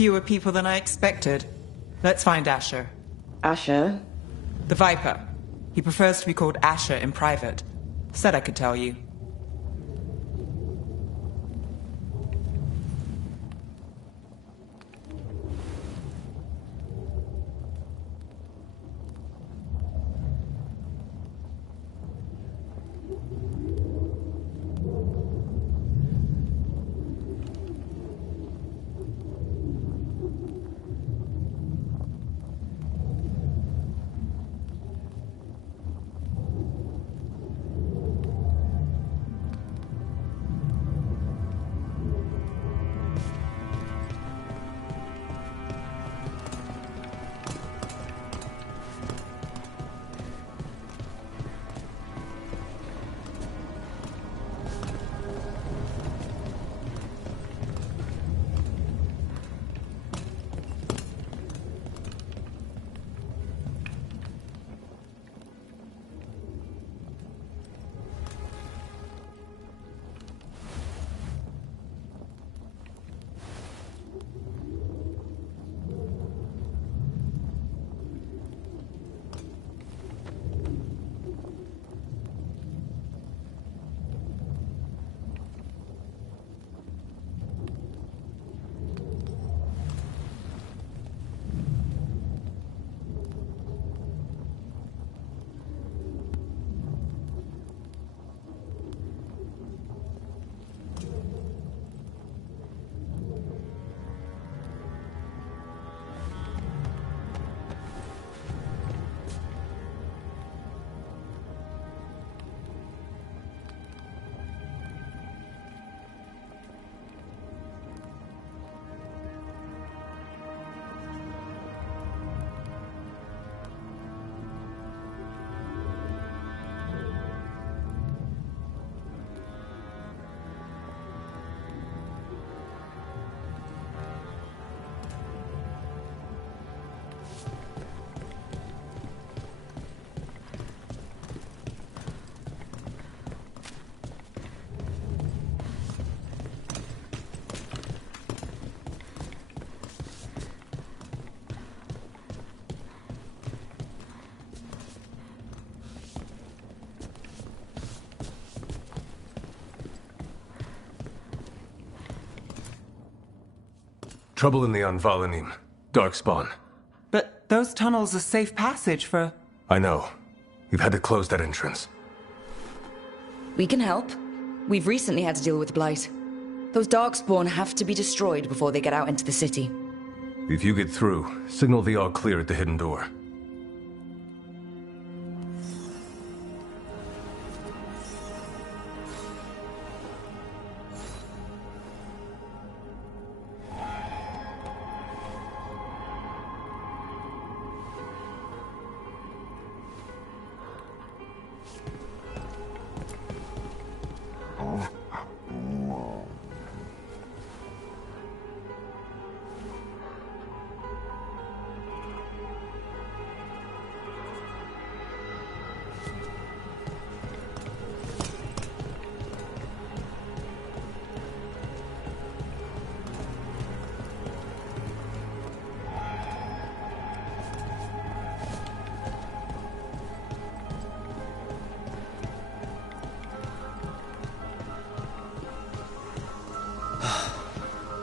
fewer people than I expected. Let's find Asher. Asher? The Viper. He prefers to be called Asher in private. Said I could tell you. Trouble in the Anvalanim. Darkspawn. But those tunnels are safe passage for... I know. We've had to close that entrance. We can help. We've recently had to deal with Blight. Those Darkspawn have to be destroyed before they get out into the city. If you get through, signal the all clear at the hidden door.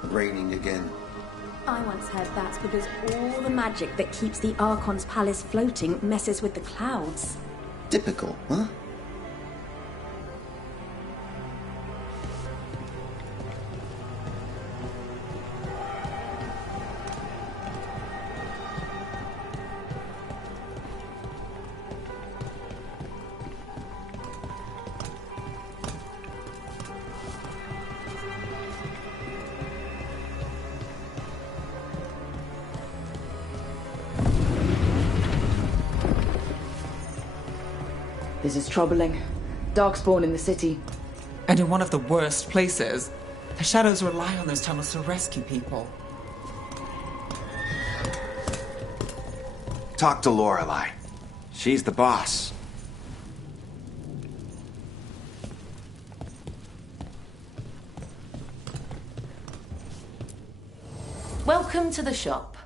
Raining again. I once heard that's because all the magic that keeps the Archon's palace floating messes with the clouds. Typical, huh? This is troubling. Darkspawn in the city. And in one of the worst places. The Shadows rely on those tunnels to rescue people. Talk to Lorelei. She's the boss. Welcome Welcome to the shop.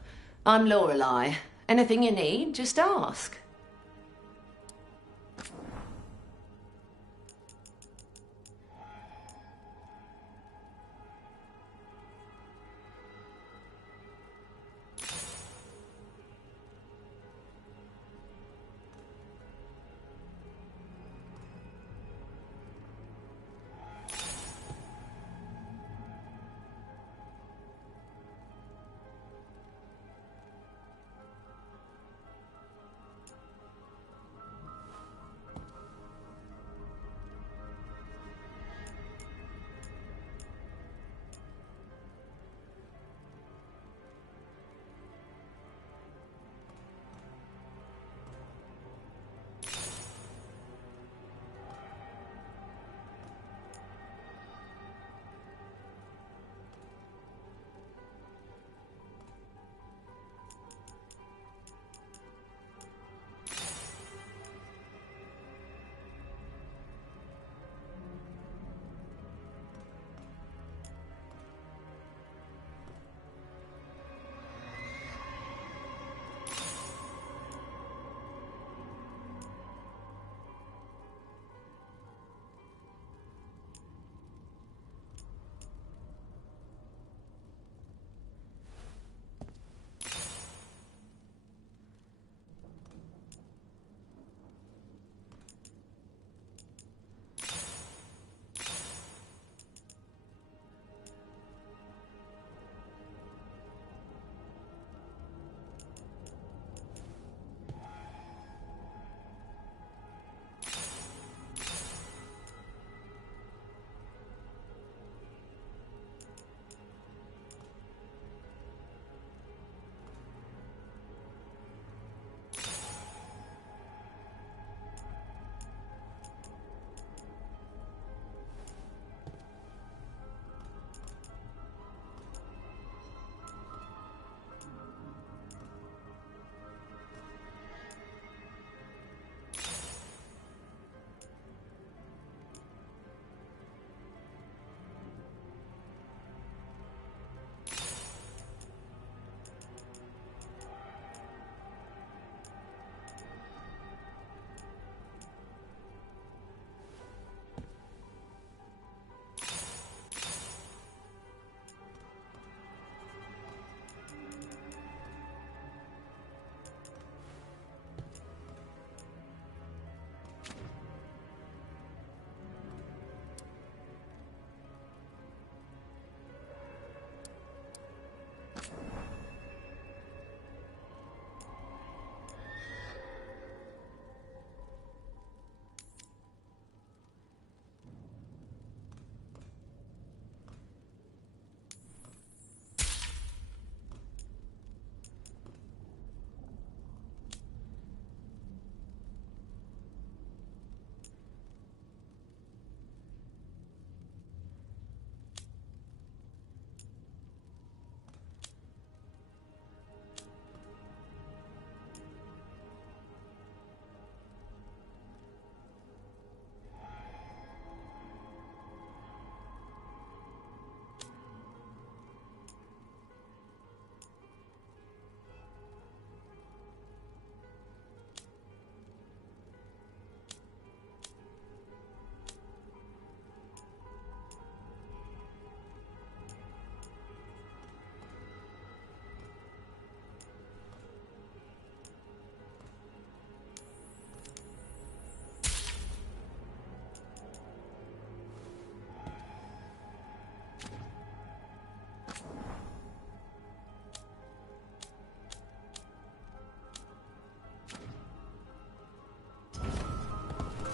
I'm Lorelei. Anything you need, just ask.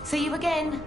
See you again.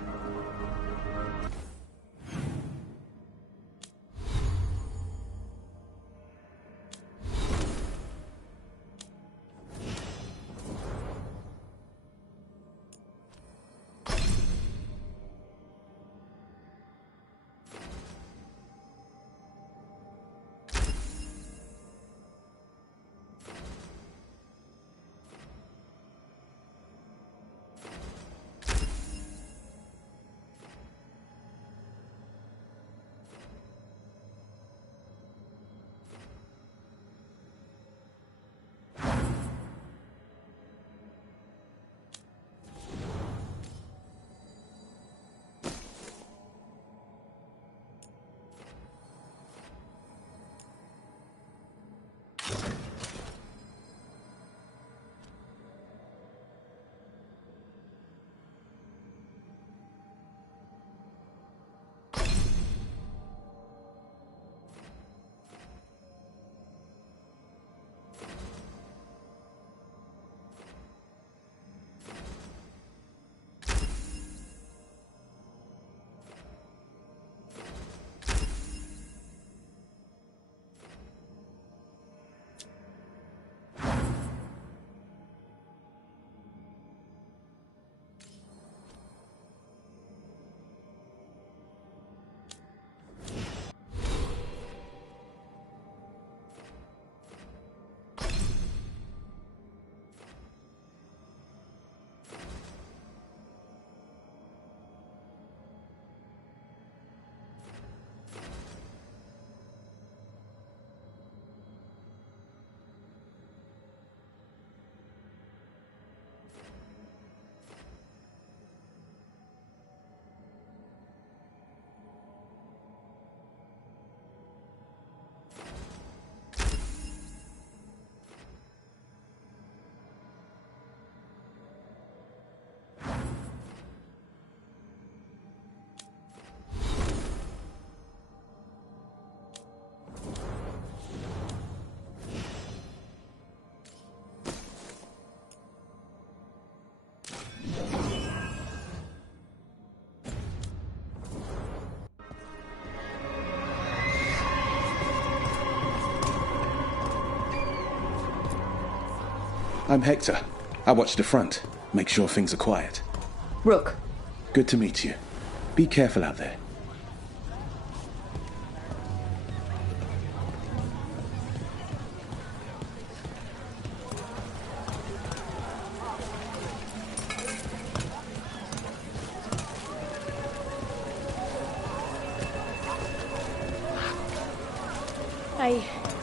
I'm Hector. I watch the front. Make sure things are quiet. Rook. Good to meet you. Be careful out there.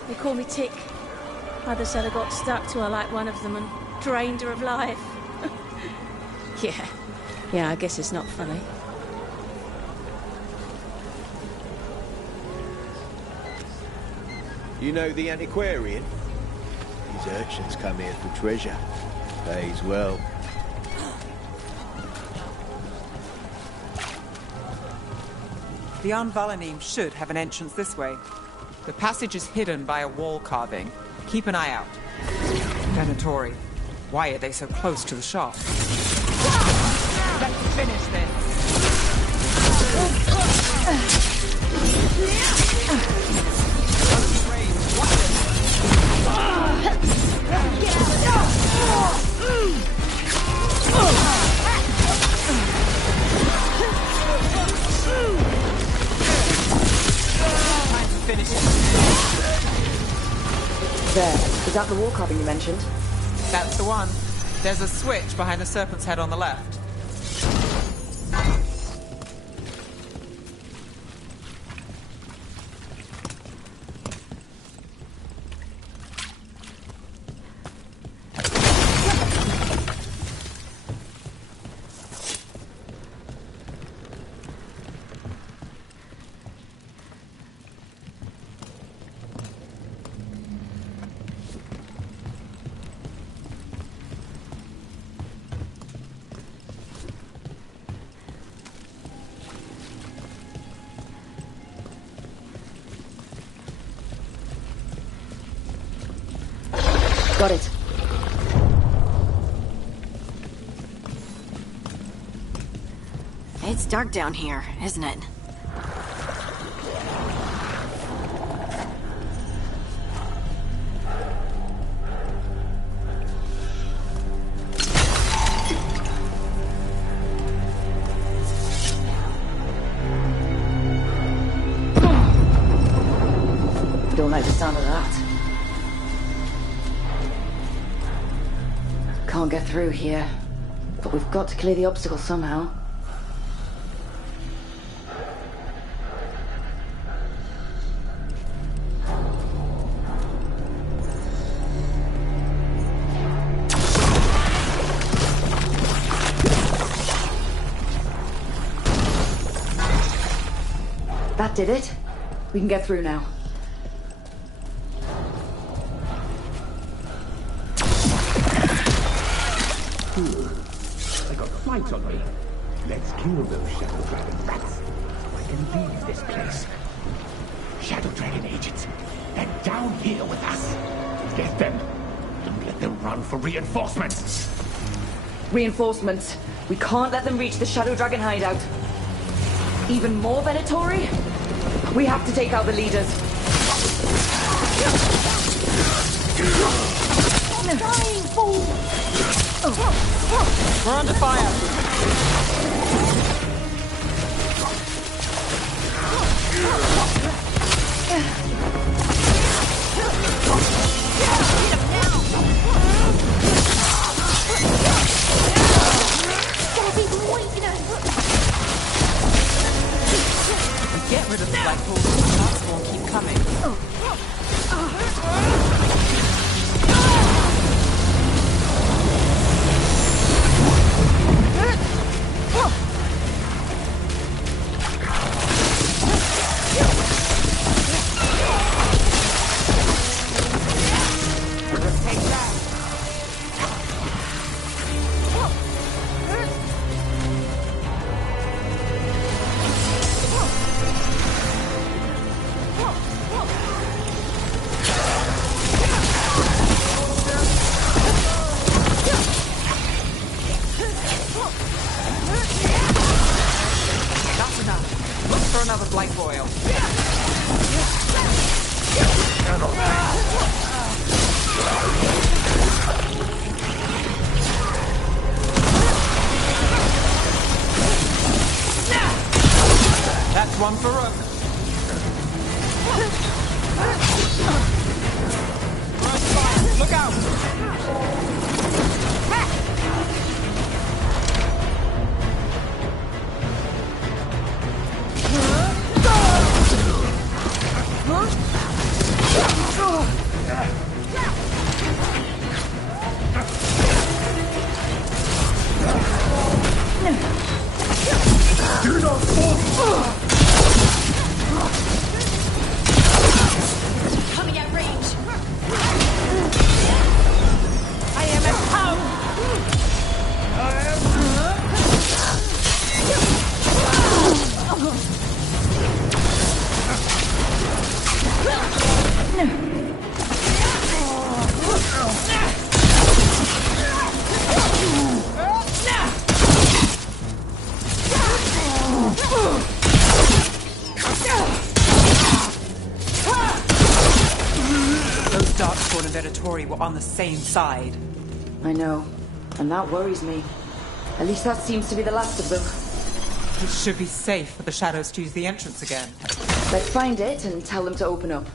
They call me Tick. Mother said I got stuck to her like one of them and drained her of life. Yeah, I guess it's not funny. You know the antiquarian? These urchins come here for treasure. Pays well. The Anvalanim should have an entrance this way. The passage is hidden by a wall carving. Keep an eye out. Venatori, why are they so close to the shop? Let's finish this. Finish it. There. Is that the wall carving you mentioned? That's the one. There's a switch behind the serpent's head on the left. Got it. It's dark down here, isn't it? Don't like the sound of that. Can't get through here, but we've got to clear the obstacle somehow. That did it. We can get through now. They got flights on me. Let's kill those Shadow Dragon rats so I can leave this place. Shadow Dragon agents, they're down here with us. Get them. Don't let them run for reinforcements. Reinforcements. We can't let them reach the Shadow Dragon hideout. Even more Venatori? We have to take out the leaders. Dying fool! We're under fire. Get rid of the black holes and the last one keep coming. One for Rook. First fire. Look out! Do not fall! Coming at range. I am empowered. Those Darkspawn and Venatori were on the same side. I know, and that worries me. At least that seems to be the last of them. It should be safe for the Shadows to use the entrance again. Let's find it and tell them to open up.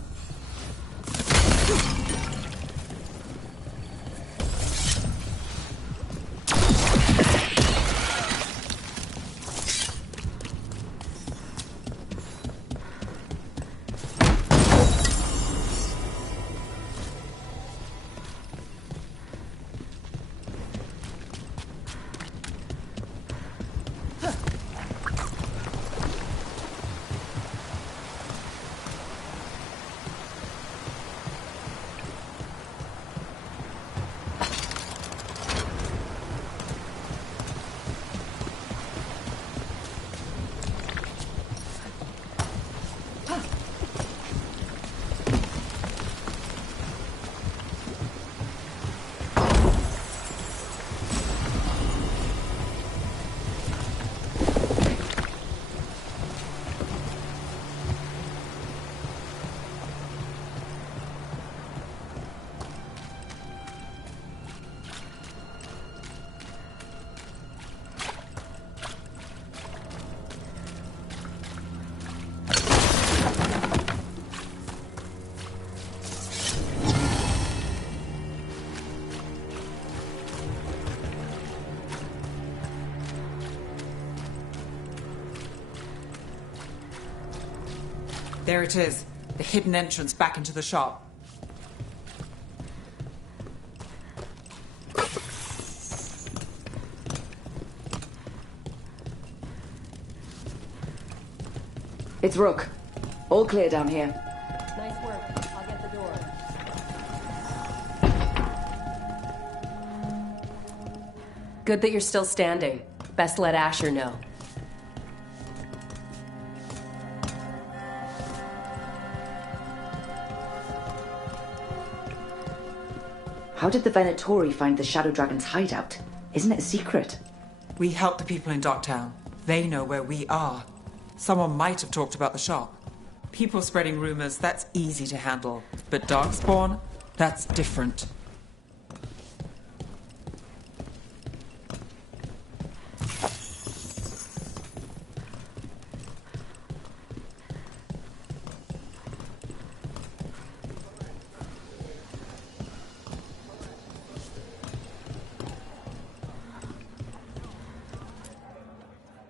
There it is, the hidden entrance back into the shop. It's Rook. All clear down here. Nice work. I'll get the door. Good that you're still standing. Best let Asher know. How did the Venatori find the Shadow Dragon's hideout? Isn't it a secret? We help the people in Docktown. They know where we are. Someone might have talked about the shop. People spreading rumors, that's easy to handle. But Darkspawn, that's different.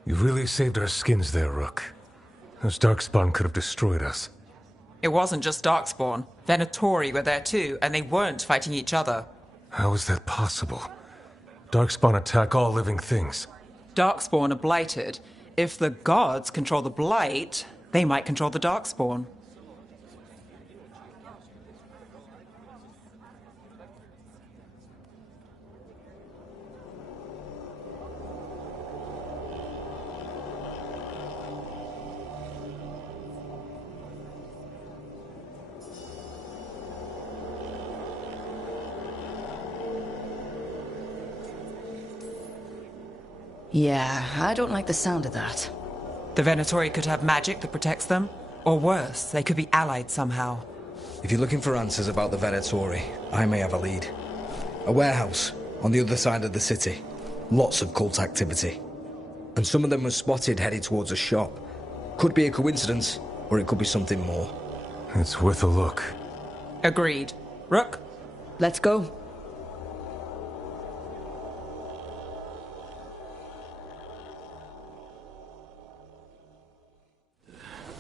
You really saved our skins there, Rook. Those Darkspawn could have destroyed us. It wasn't just Darkspawn. Venatori were there too, and they weren't fighting each other. How is that possible? Darkspawn attack all living things. Darkspawn are blighted. If the gods control the blight, they might control the Darkspawn. Yeah, I don't like the sound of that. The Venatori could have magic that protects them, or worse, they could be allied somehow. If you're looking for answers about the Venatori, I may have a lead. A warehouse on the other side of the city. Lots of cult activity. And some of them were spotted headed towards a shop. Could be a coincidence, or it could be something more. It's worth a look. Agreed. Rook? Let's go.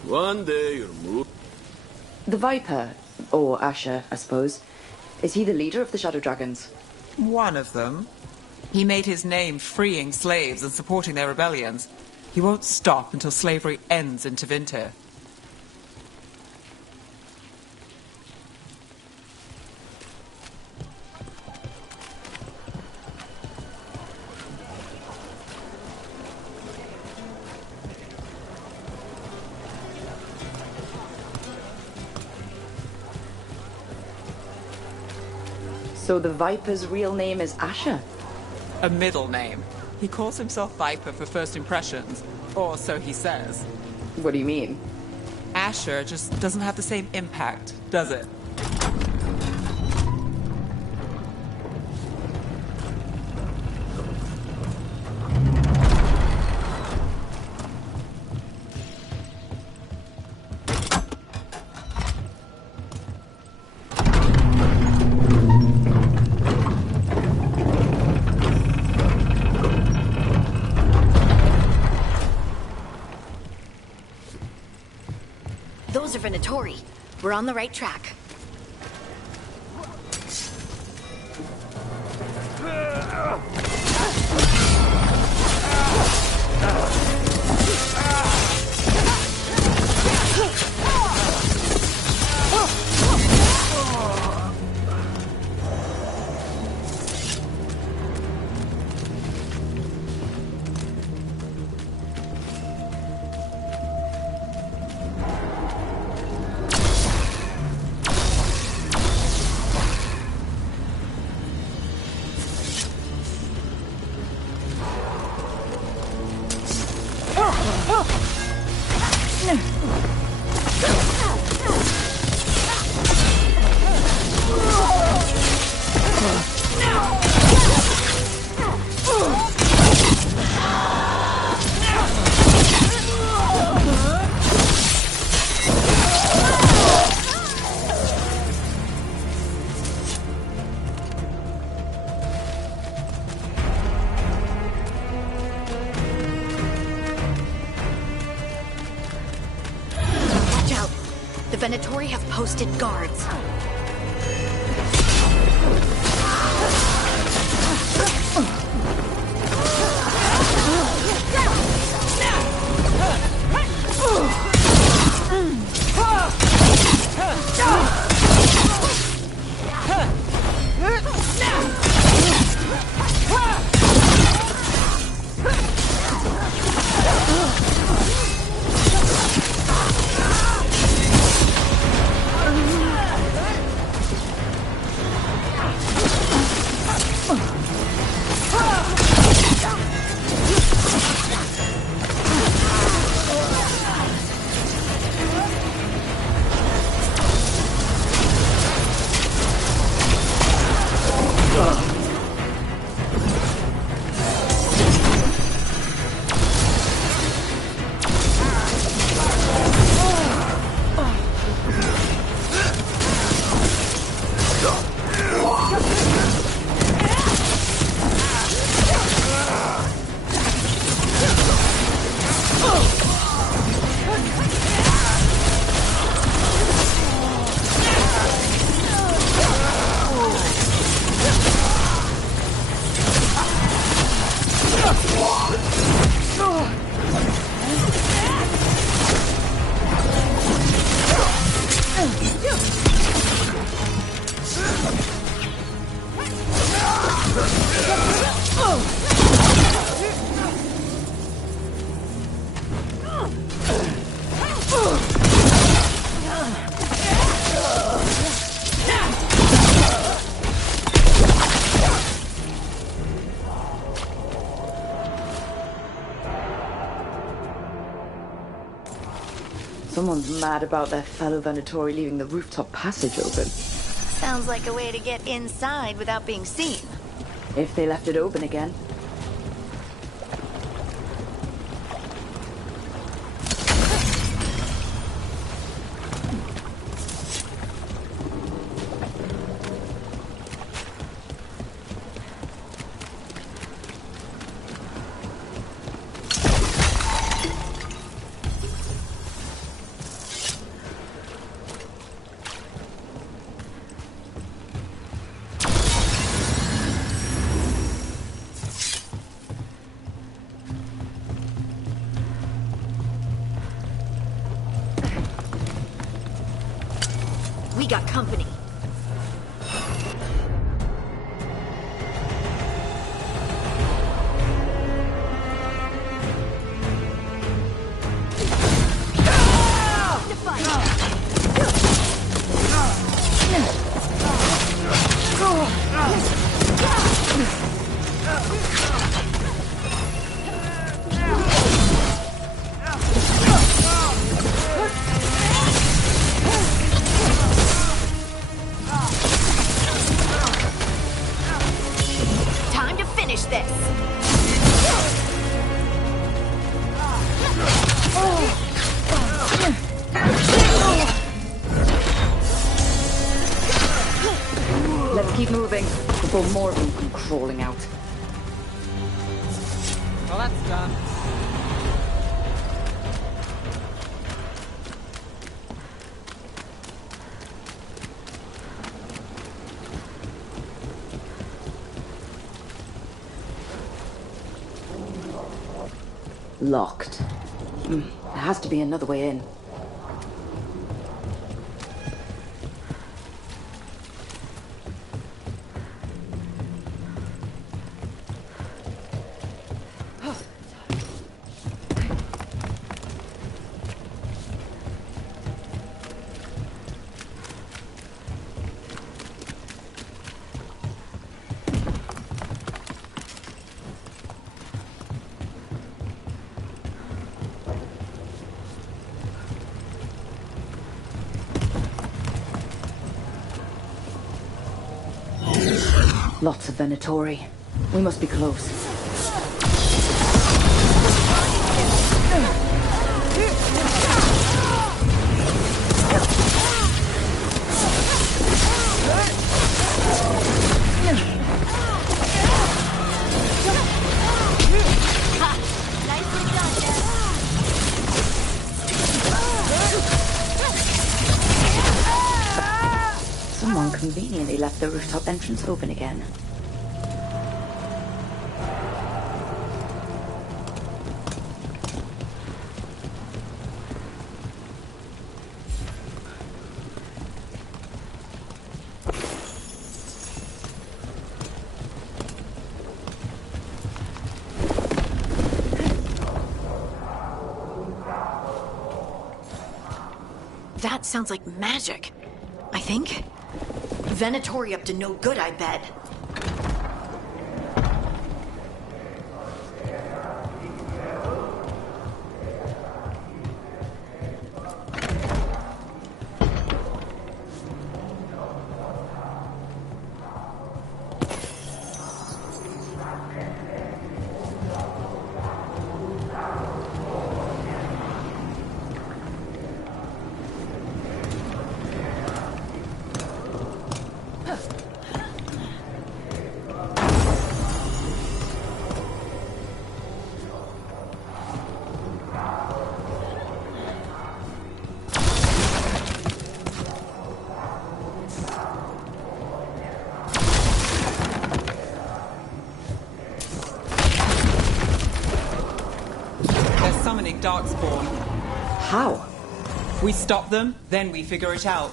One day you'll move. The Viper, or Asher, I suppose. Is he the leader of the Shadow Dragons? One of them. He made his name freeing slaves and supporting their rebellions. He won't stop until slavery ends in Tevinter. So the Viper's real name is Asher? A middle name. He calls himself Viper for first impressions, or so he says. What do you mean? Asher just doesn't have the same impact, does it? Those are Venatori. We're on the right track. Venatori have posted guards. Someone's mad about their fellow Venatori leaving the rooftop passage open. Sounds like a way to get inside without being seen. If they left it open again. got company. Time to finish this. Let's keep moving before more of them come crawling out. Well, that's done. Locked. There has to be another way in. Lots of Venatori. We must be close. Someone conveniently left the rooftop entrance open again. That sounds like magic, I think. Venatori up to no good, I bet. Summoning Darkspawn. How? We stop them, then we figure it out.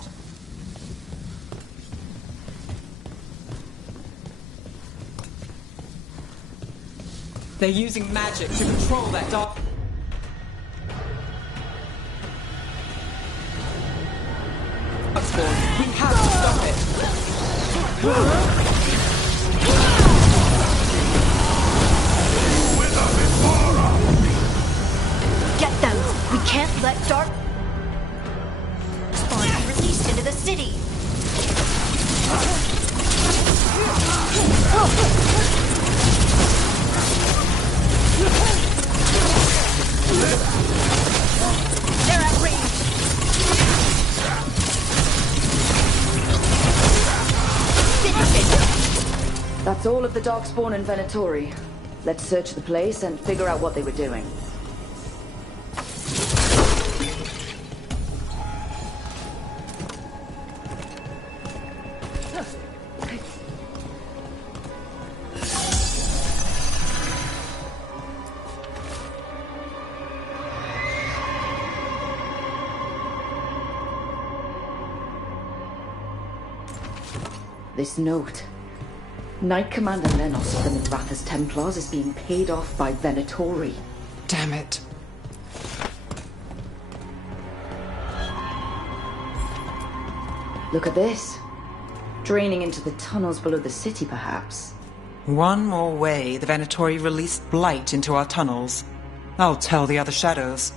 They're using magic to control that dark... Darkspawn. We have to stop it. Get them! We can't let Dark Spawn be released into the city! They're at range! Finish it! That's all of the Darkspawn and Venatori. Let's search the place and figure out what they were doing. This note. Knight Commander Lenos of the Mithrathas Templars is being paid off by Venatori. Damn it. Look at this. Draining into the tunnels below the city, perhaps. One more way the Venatori released blight into our tunnels. I'll tell the other shadows.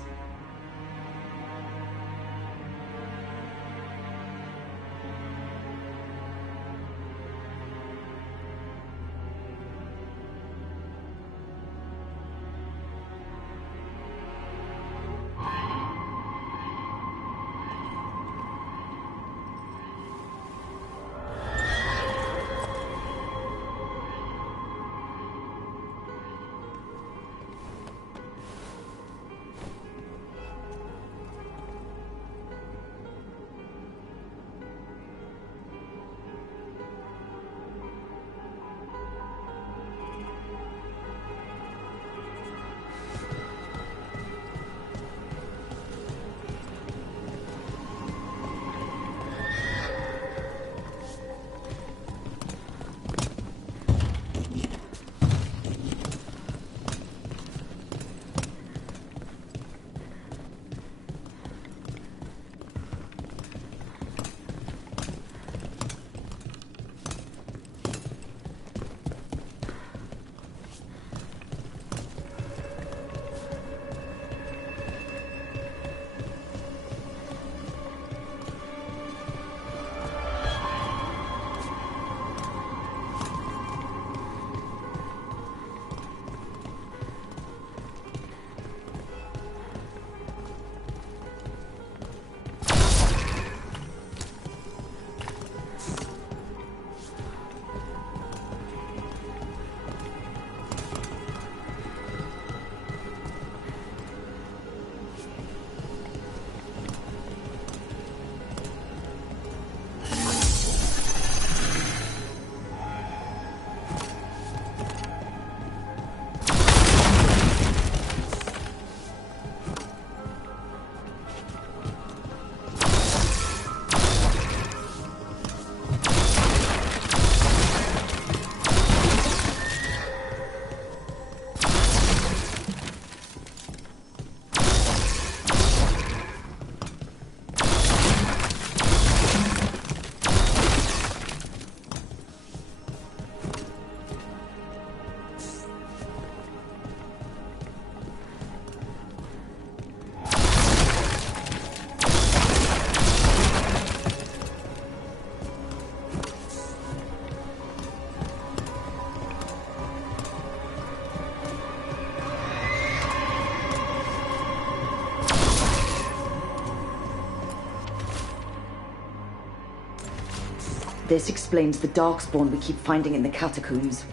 This explains the Darkspawn we keep finding in the catacombs.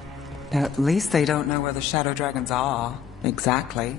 At least they don't know where the Shadow Dragons are. Exactly.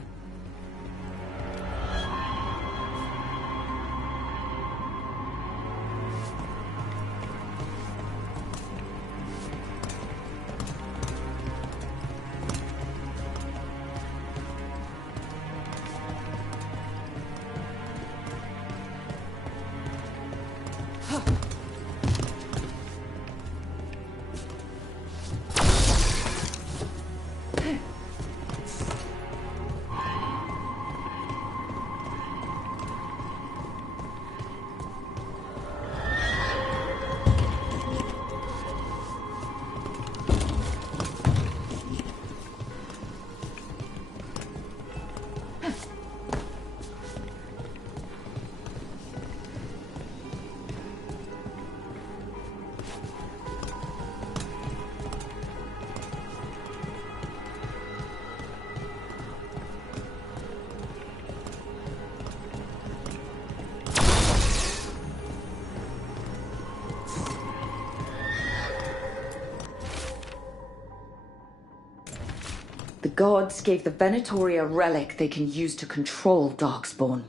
The gods gave the Venatori a relic they can use to control Darkspawn.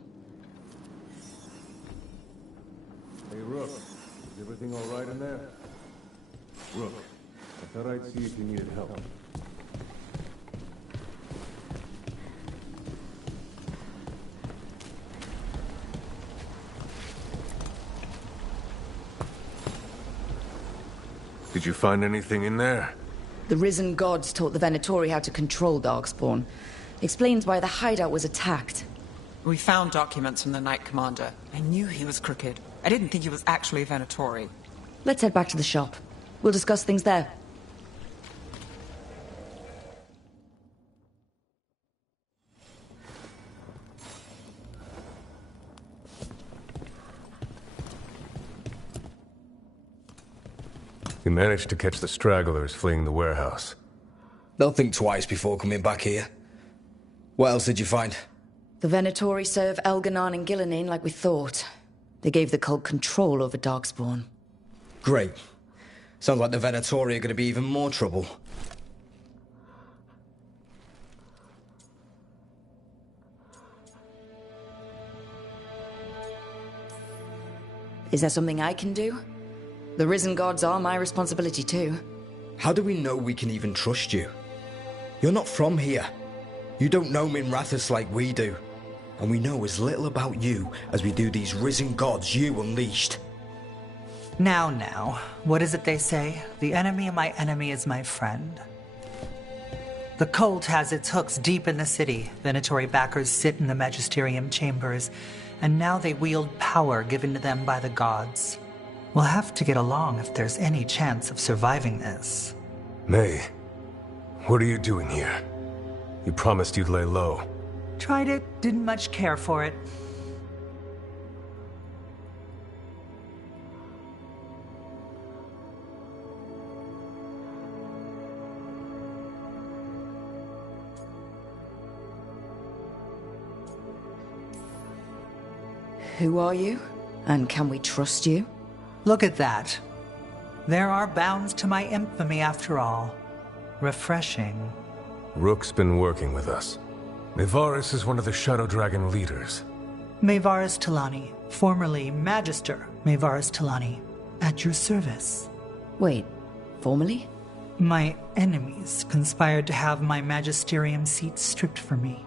Hey, Rook. Is everything all right in there? Rook, I thought I'd see if you needed help. Did you find anything in there? The Risen Gods taught the Venatori how to control Darkspawn. Explains why the hideout was attacked. We found documents from the Knight Commander. I knew he was crooked. I didn't think he was actually a Venatori. Let's head back to the shop. We'll discuss things there. We managed to catch the stragglers fleeing the warehouse. They'll think twice before coming back here. What else did you find? The Venatori serve Elganon and Gillenane like we thought. They gave the cult control over Darkspawn. Great. Sounds like the Venatori are going to be even more trouble. Is there something I can do? The Risen Gods are my responsibility too. How do we know we can even trust you? You're not from here. You don't know Minrathous like we do. And we know as little about you as we do these Risen Gods you unleashed. Now, what is it they say? The enemy of my enemy is my friend. The cult has its hooks deep in the city. Venatori backers sit in the Magisterium chambers, and now they wield power given to them by the gods. We'll have to get along if there's any chance of surviving this. May, what are you doing here? You promised you'd lay low. Tried it, didn't much care for it. Who are you? And can we trust you? Look at that. There are bounds to my infamy after all. Refreshing. Rook's been working with us. Mayvarus is one of the Shadow Dragon leaders. Mayvarus Talani, formerly Magister Mayvarus Talani, at your service. Wait, formerly? My enemies conspired to have my magisterium seat stripped from me.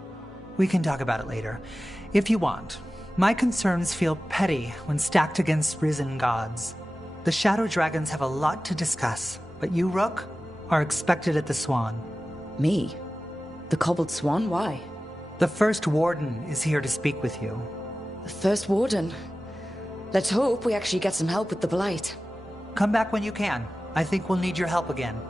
We can talk about it later, if you want. My concerns feel petty when stacked against Risen Gods. The Shadow Dragons have a lot to discuss, but you, Rook, are expected at the Swan. Me? The Cobbled Swan? Why? The First Warden is here to speak with you. The First Warden? Let's hope we actually get some help with the Blight. Come back when you can. I think we'll need your help again.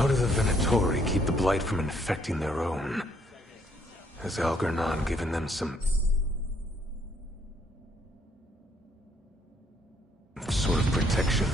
How do the Venatori keep the Blight from infecting their own? Has Algernon given them some sort of protection?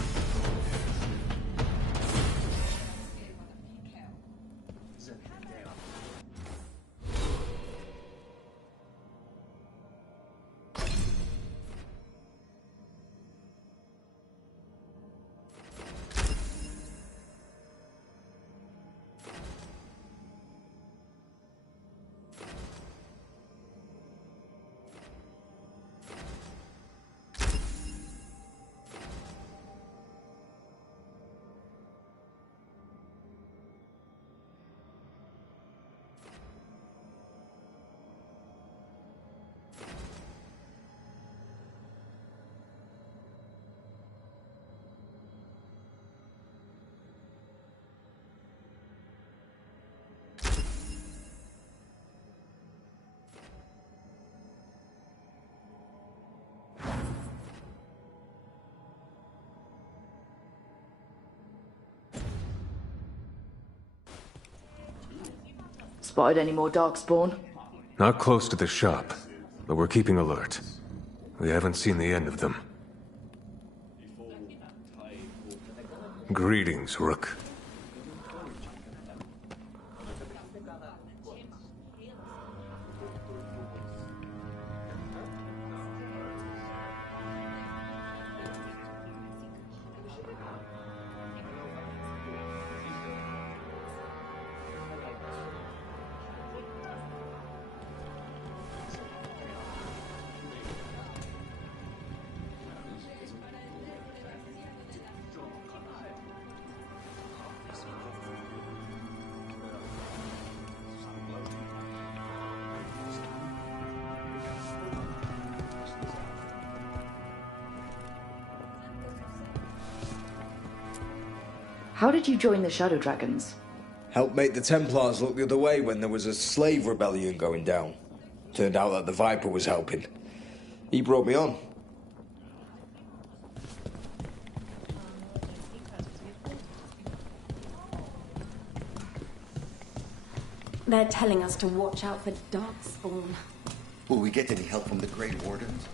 Spotted any more Darkspawn? Not close to the shop, but we're keeping alert. We haven't seen the end of them. Greetings, Rook. How did you join the Shadow Dragons? Helped make the Templars look the other way when there was a slave rebellion going down. Turned out that the Viper was helping. He brought me on. They're telling us to watch out for Darkspawn. Will we get any help from the Grey Wardens?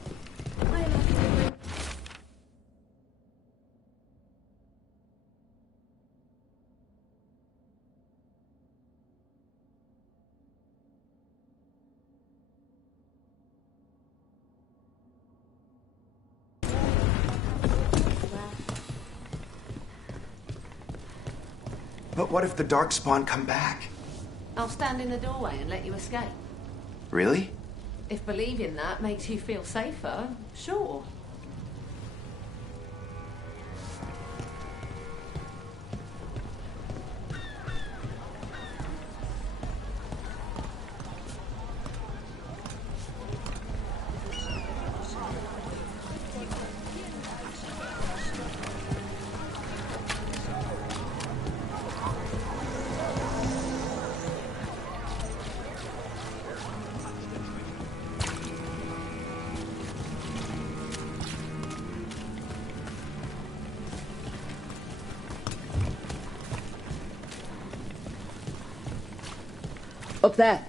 But what if the Darkspawn come back? I'll stand in the doorway and let you escape. Really? If believing that makes you feel safer, sure. Up there.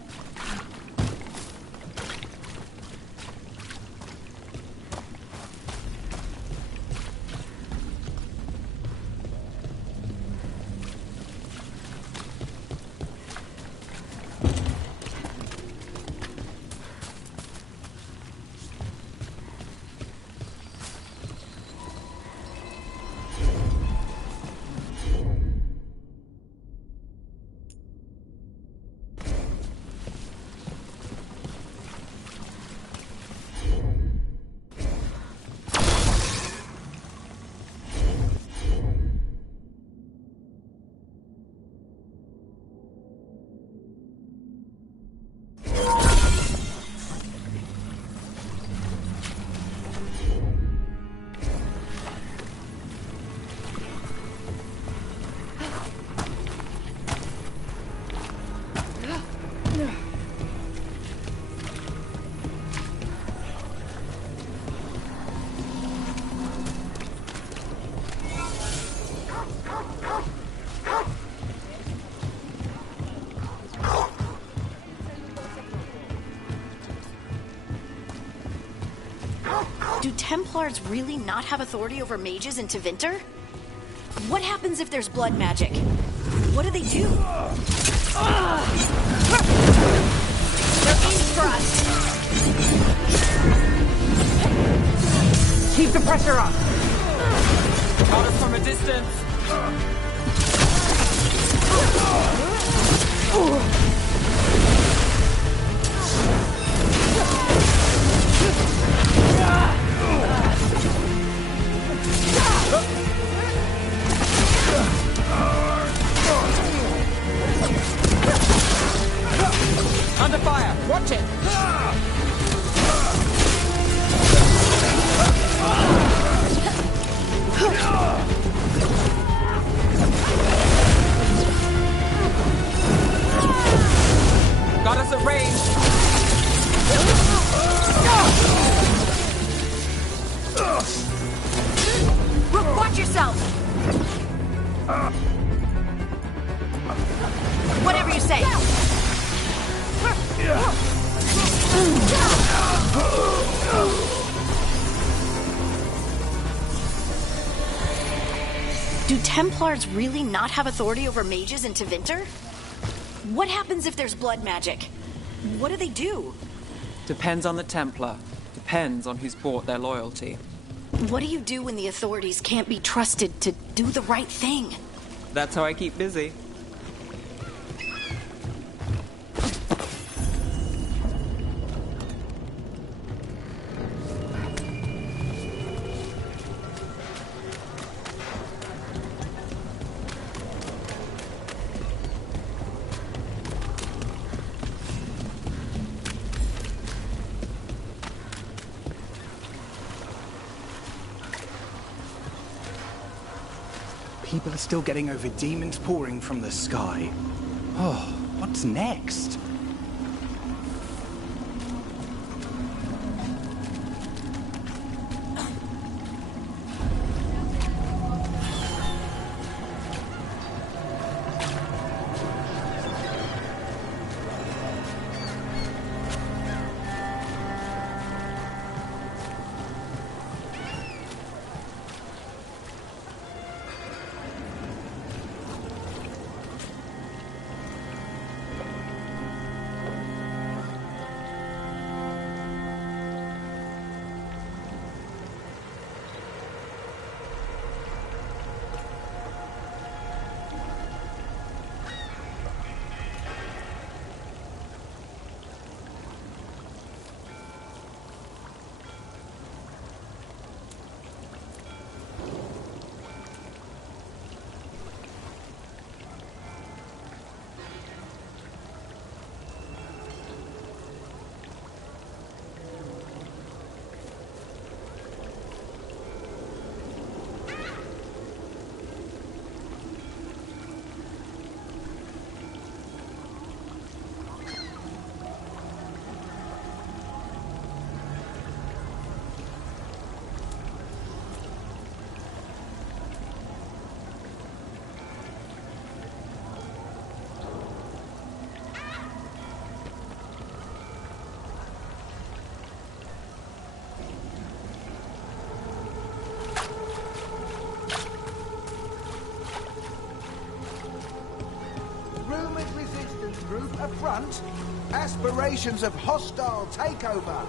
Templars really not have authority over mages in Tevinter? What happens if there's blood magic? What do they do? They're in for us! Keep the pressure up! Got us from a distance! Under fire! Watch it! Got us at range! Rook, watch yourself! Whatever you say! Do Templars really not have authority over mages in Tevinter? What happens if there's blood magic? What do they do? Depends on the Templar. Depends on who's bought their loyalty. What do you do when the authorities can't be trusted to do the right thing? That's how I keep busy. People are still getting over demons pouring from the sky. Oh, what's next? Group affront? Aspirations of hostile takeover.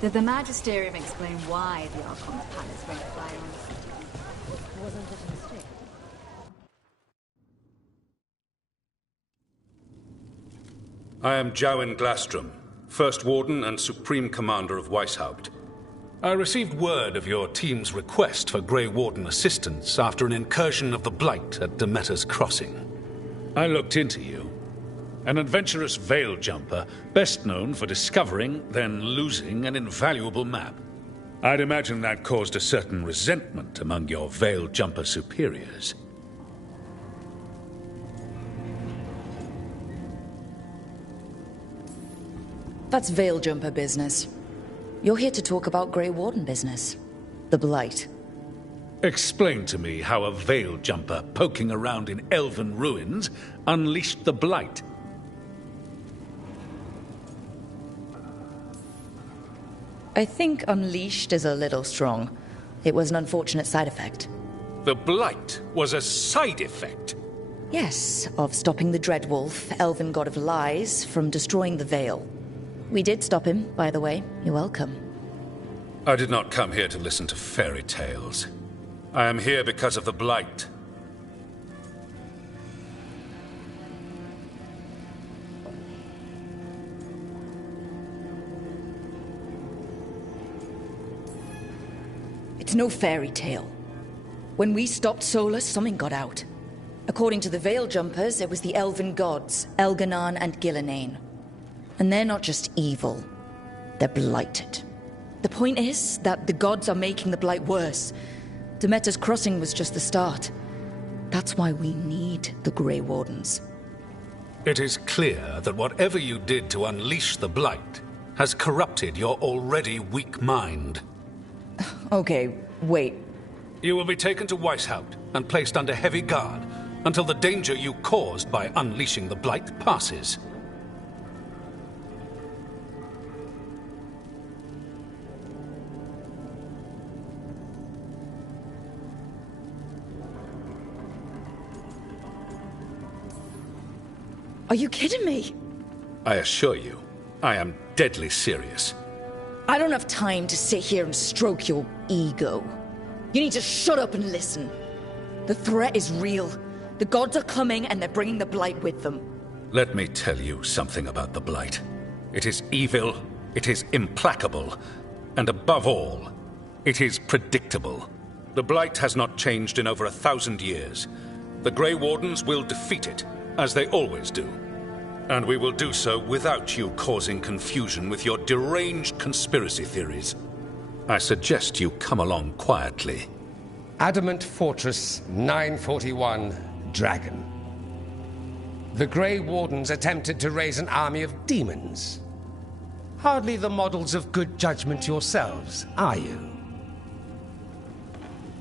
Did the Magisterium explain why the Archon's palace went fire on the city? Wasn't it a mistake? I am Jowen Glastrom, First Warden and Supreme Commander of Weishaupt. I received word of your team's request for Grey Warden assistance after an incursion of the Blight at Demeter's Crossing. I looked into you. An adventurous veil jumper, best known for discovering, then losing an invaluable map. I'd imagine that caused a certain resentment among your veil jumper superiors. That's Veil Jumper business. You're here to talk about Grey Warden business. The Blight. Explain to me how a Veil Jumper poking around in elven ruins unleashed the Blight. I think unleashed is a little strong. It was an unfortunate side effect. The Blight was a side effect? Yes, of stopping the Dreadwolf, elven god of lies, from destroying the Veil. We did stop him, by the way. You're welcome. I did not come here to listen to fairy tales. I am here because of the Blight. It's no fairy tale. When we stopped Solus, something got out. According to the Veil Jumpers, it was the elven gods, Elganon and Gillenane. And they're not just evil, they're blighted. The point is that the gods are making the Blight worse. Demeter's Crossing was just the start. That's why we need the Grey Wardens. It is clear that whatever you did to unleash the Blight has corrupted your already weak mind. Okay, wait. You will be taken to Weishaupt and placed under heavy guard until the danger you caused by unleashing the Blight passes. Are you kidding me? I assure you, I am deadly serious. I don't have time to sit here and stroke your ego. You need to shut up and listen. The threat is real. The gods are coming and they're bringing the Blight with them. Let me tell you something about the Blight. It is evil, it is implacable, and above all, it is predictable. The Blight has not changed in over 1,000 years. The Grey Wardens will defeat it, as they always do. And we will do so without you causing confusion with your deranged conspiracy theories. I suggest you come along quietly. Adamant Fortress 941, Dragon. The Grey Wardens attempted to raise an army of demons. Hardly the models of good judgment yourselves, are you?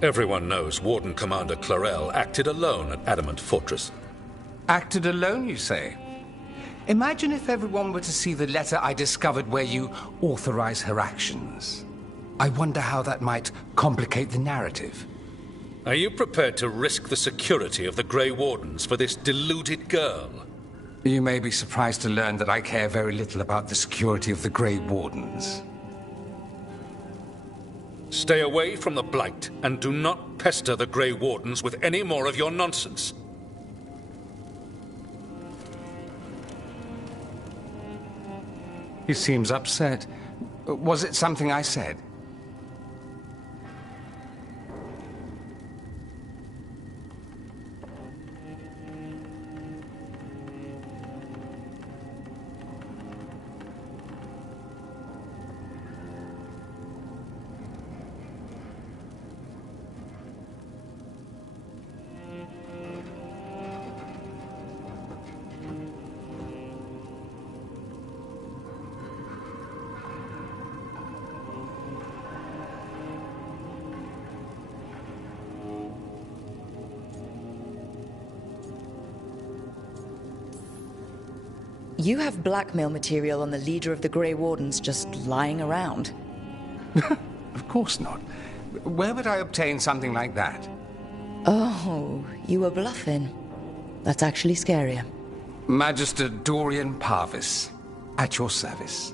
Everyone knows Warden Commander Clarel acted alone at Adamant Fortress. Acted alone, you say? Imagine if everyone were to see the letter I discovered where you authorize her actions. I wonder how that might complicate the narrative. Are you prepared to risk the security of the Grey Wardens for this deluded girl? You may be surprised to learn that I care very little about the security of the Grey Wardens. Stay away from the Blight, and do not pester the Grey Wardens with any more of your nonsense. He seems upset. Was it something I said? You have blackmail material on the leader of the Grey Wardens just lying around. Of course not. Where would I obtain something like that? Oh, you were bluffing. That's actually scarier. Magister Dorian Parvis, at your service.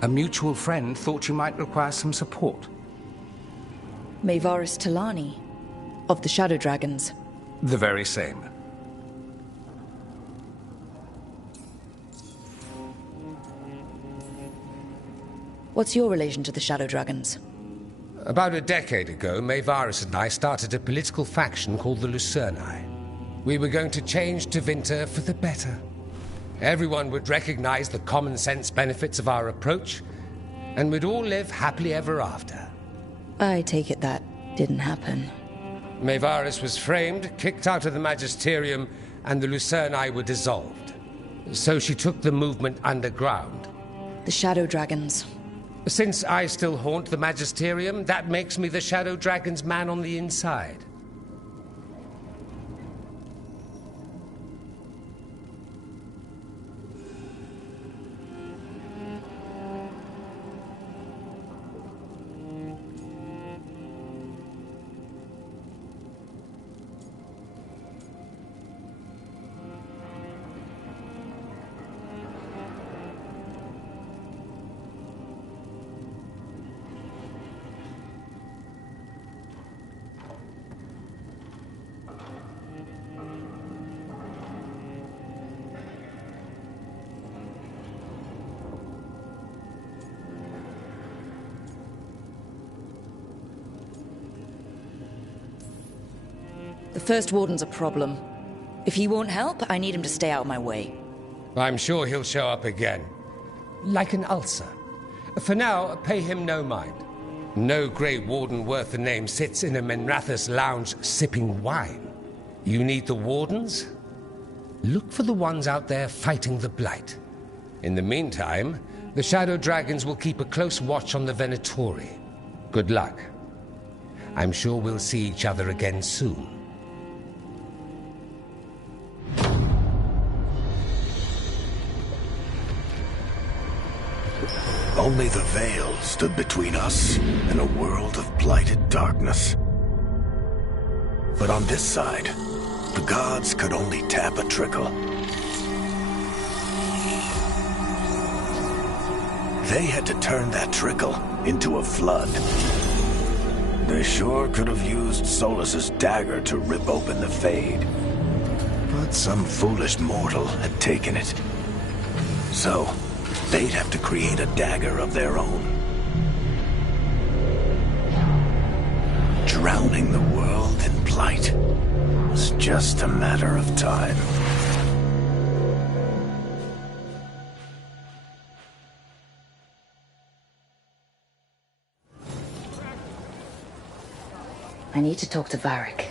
A mutual friend thought you might require some support. Maevaris Talani, of the Shadow Dragons. The very same. What's your relation to the Shadow Dragons? About a decade ago, Maevaris and I started a political faction called the Lucerni. We were going to change Tevinter for the better. Everyone would recognize the common sense benefits of our approach, and we'd all live happily ever after. I take it that didn't happen. Maevaris was framed, kicked out of the Magisterium, and the Lucerni were dissolved. So she took the movement underground, The Shadow Dragons. Since I still haunt the Magisterium, that makes me the Shadow Dragon's man on the inside. The First Warden's a problem. If he won't help, I need him to stay out of my way. I'm sure he'll show up again. Like an ulcer. For now, pay him no mind. No Grey Warden worth the name sits in a Minrathous lounge sipping wine. You need the Wardens? Look for the ones out there fighting the Blight. In the meantime, the Shadow Dragons will keep a close watch on the Venatori. Good luck. I'm sure we'll see each other again soon. Only the veil stood between us and a world of blighted darkness. But on this side, the gods could only tap a trickle. They had to turn that trickle into a flood. They sure could have used Solus's dagger to rip open the Fade. But some foolish mortal had taken it. So, they'd have to create a dagger of their own. Drowning the world in blight was just a matter of time. I need to talk to Varric.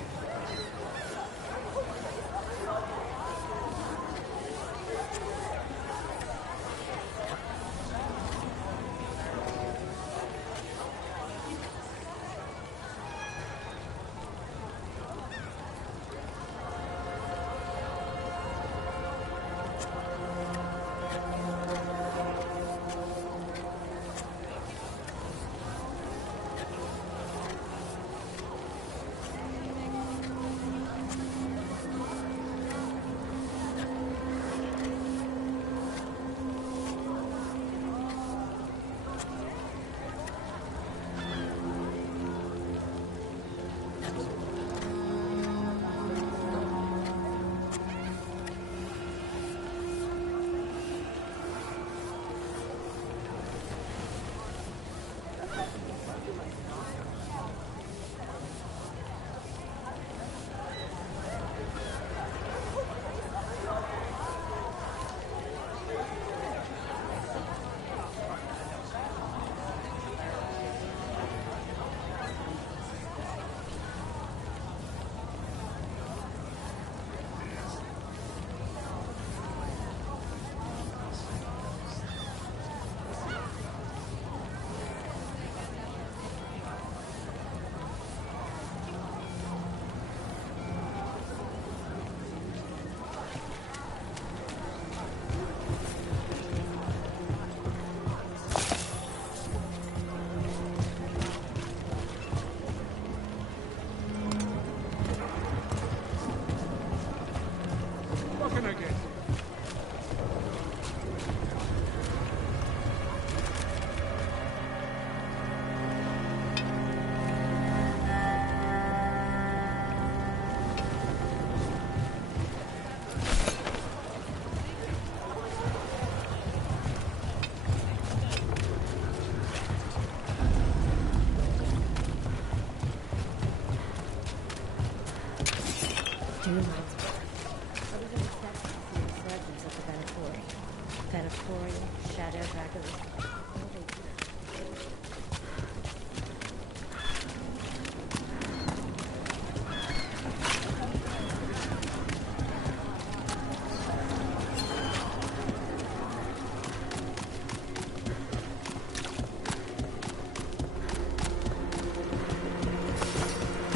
Shadow Dragons.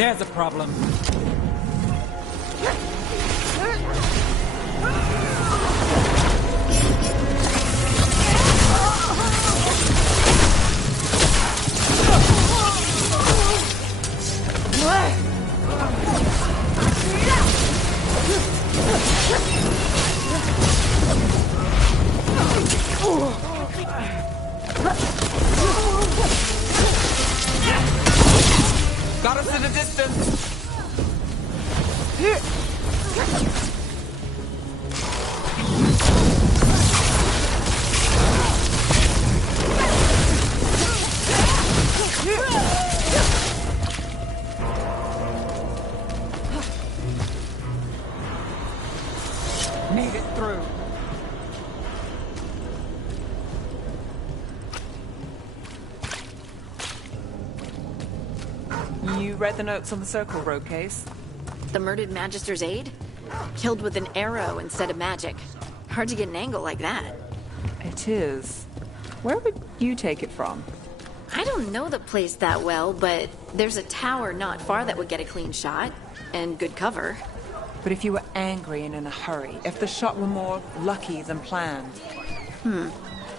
There's a problem. Got us at a distance. Made it through. You read the notes on the Circle Road case? The murdered Magister's aide? Killed with an arrow instead of magic. Hard to get an angle like that. It is. Where would you take it from? I don't know the place that well, but there's a tower not far that would get a clean shot. And good cover. But if you were angry and in a hurry, if the shot were more lucky than planned.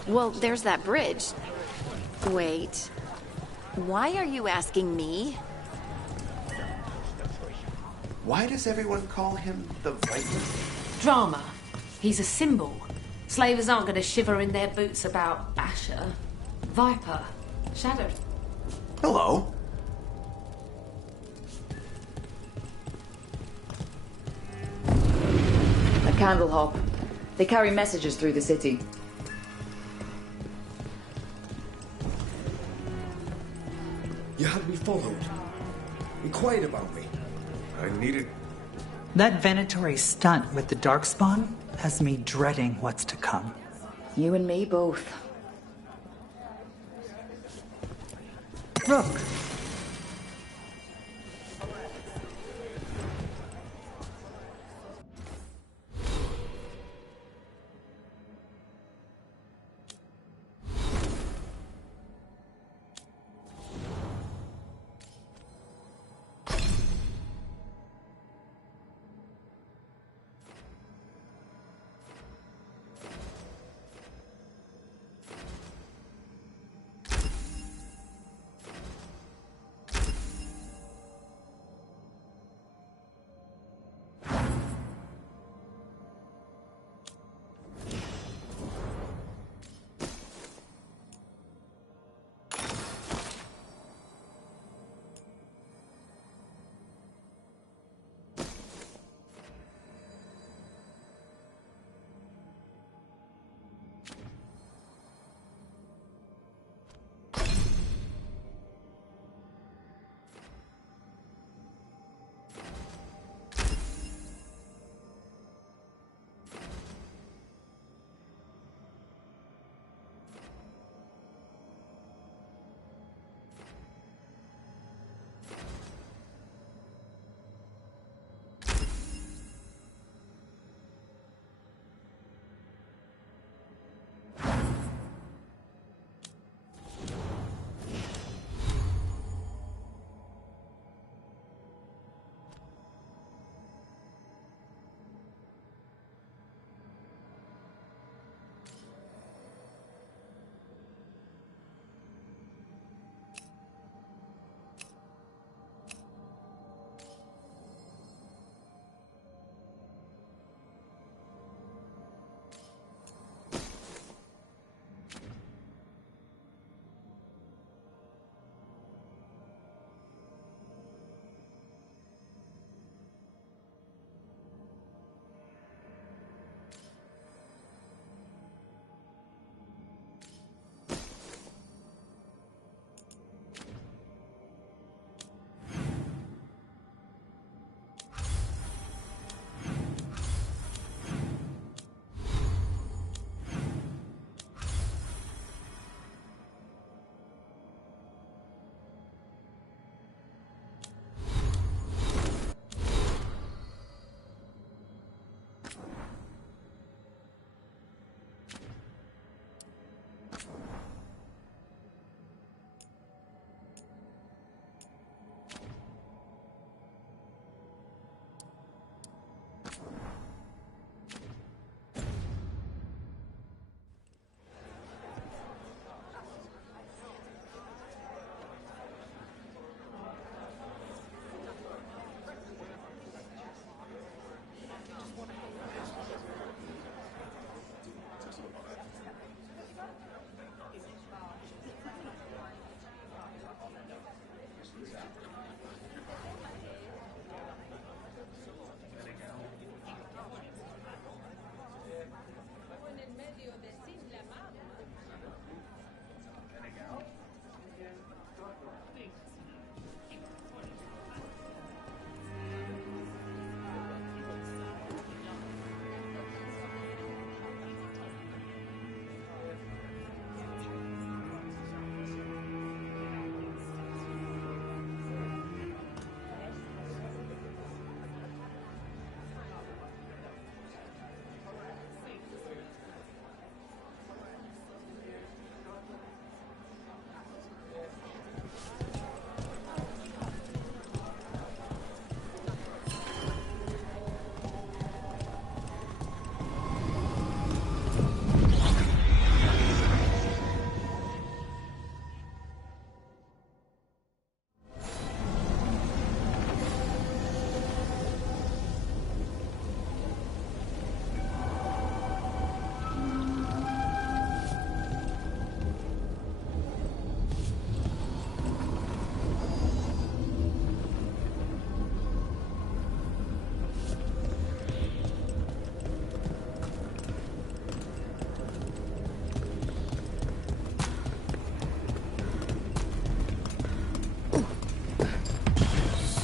Well, there's that bridge. Wait. Why are you asking me? Why does everyone call him the Viper? Drama. He's a symbol. Slavers aren't going to shiver in their boots about Asher. Viper. Shadow. Hello. A candle hop. They carry messages through the city. You had me followed. Inquired about me. I needed... That Venatori stunt with the Darkspawn has me dreading what's to come. You and me both. Rook.